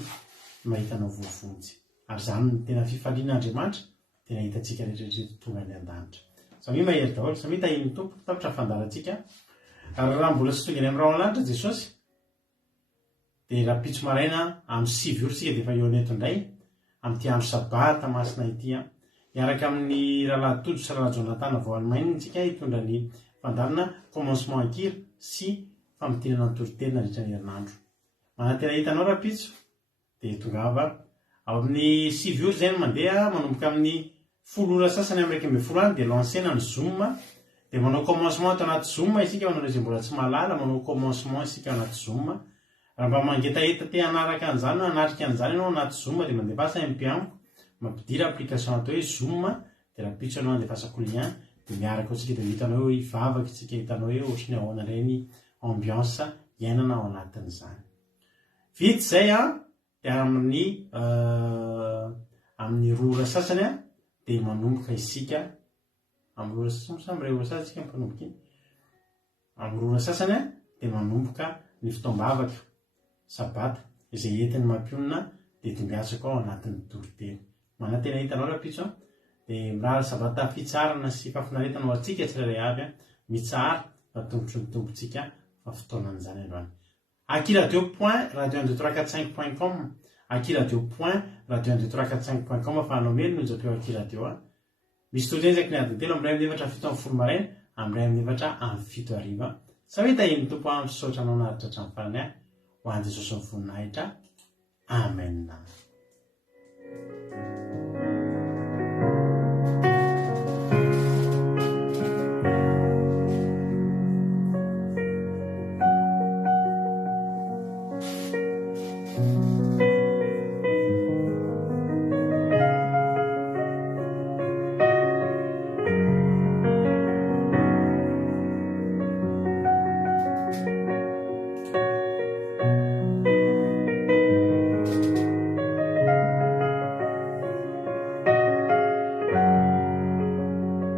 mahitanao vovonjy. Ary zany ny tena fifalian'Andriamanitra tena hitantsika rehetrarehetra tonga any an-danitra. Samy mahery daholo, samy tahiny tompo tapitra fandarantsika. Ary raha mbola tsy tonga any amin'ny rahalanitra Jesosy dia raha pitso maraina amin'ny 7 ora sika dia efa eo aneto indray amin'ity andro sabata masina ity miaraka amin'ny rahalahy sy rahalahy Jonathan vao Allemagne tsika hitondra ny fandarana commencement ankira sy famotinana ny torotena rehetra ny herinandro. Manantena hitanao raha pitso dia tongava ao amin'ny 7 ora zay mandeha manomboka amin'ny 10 ora sasany amin'ny 12 any dia lancena ny Zoom dia manao commencement ato anaty Zoom isika manao izay mbola tsy mahalala manao commencement isika anaty Zoom. Raha mba mangetaheta te hanaraka an'izany hanatrika an'izany ianao anaty Zoom dia mandevasa MP1 mampidira application atao hoe Zoom dia raha pitso ianao andevasako lien dia miaraka antsika dia hitanao hoe ivavaka tsika hitanao hoe ohatrany ahoana ireny ambiance iainana ao anatin'izany. Vita zay dia amin'ny 2 ora sasany dia manomboka isika amin'ny 2 ora sasany amin'ny 2 ora sasany isika mipanomboka iny. Amin'ny 2 ora sasany dia manomboka ny fotoam-bavaka sabata izay entiny mampionina dia tongasako ao anatin'ny toriteny. Manantena hitanao raha pitso dia mirahara sabata fitsarana sy fafinaretana ho antsika tsirairay avy mitsara matombotry ny tompontsika fa fotoanan'izany androany. akiradio.radio12345.com akiradio.radio12345.com afahanao mely no japeo akiradio misy tozenjaky ny adiny telo amin'ny 7:07 maraina amin'ny 7:07 sa hoe tahiny tompo amin'ny fisaotra anao naritra hatramin'ny farany ho an'i Jesosy ny voninahitra. Amen.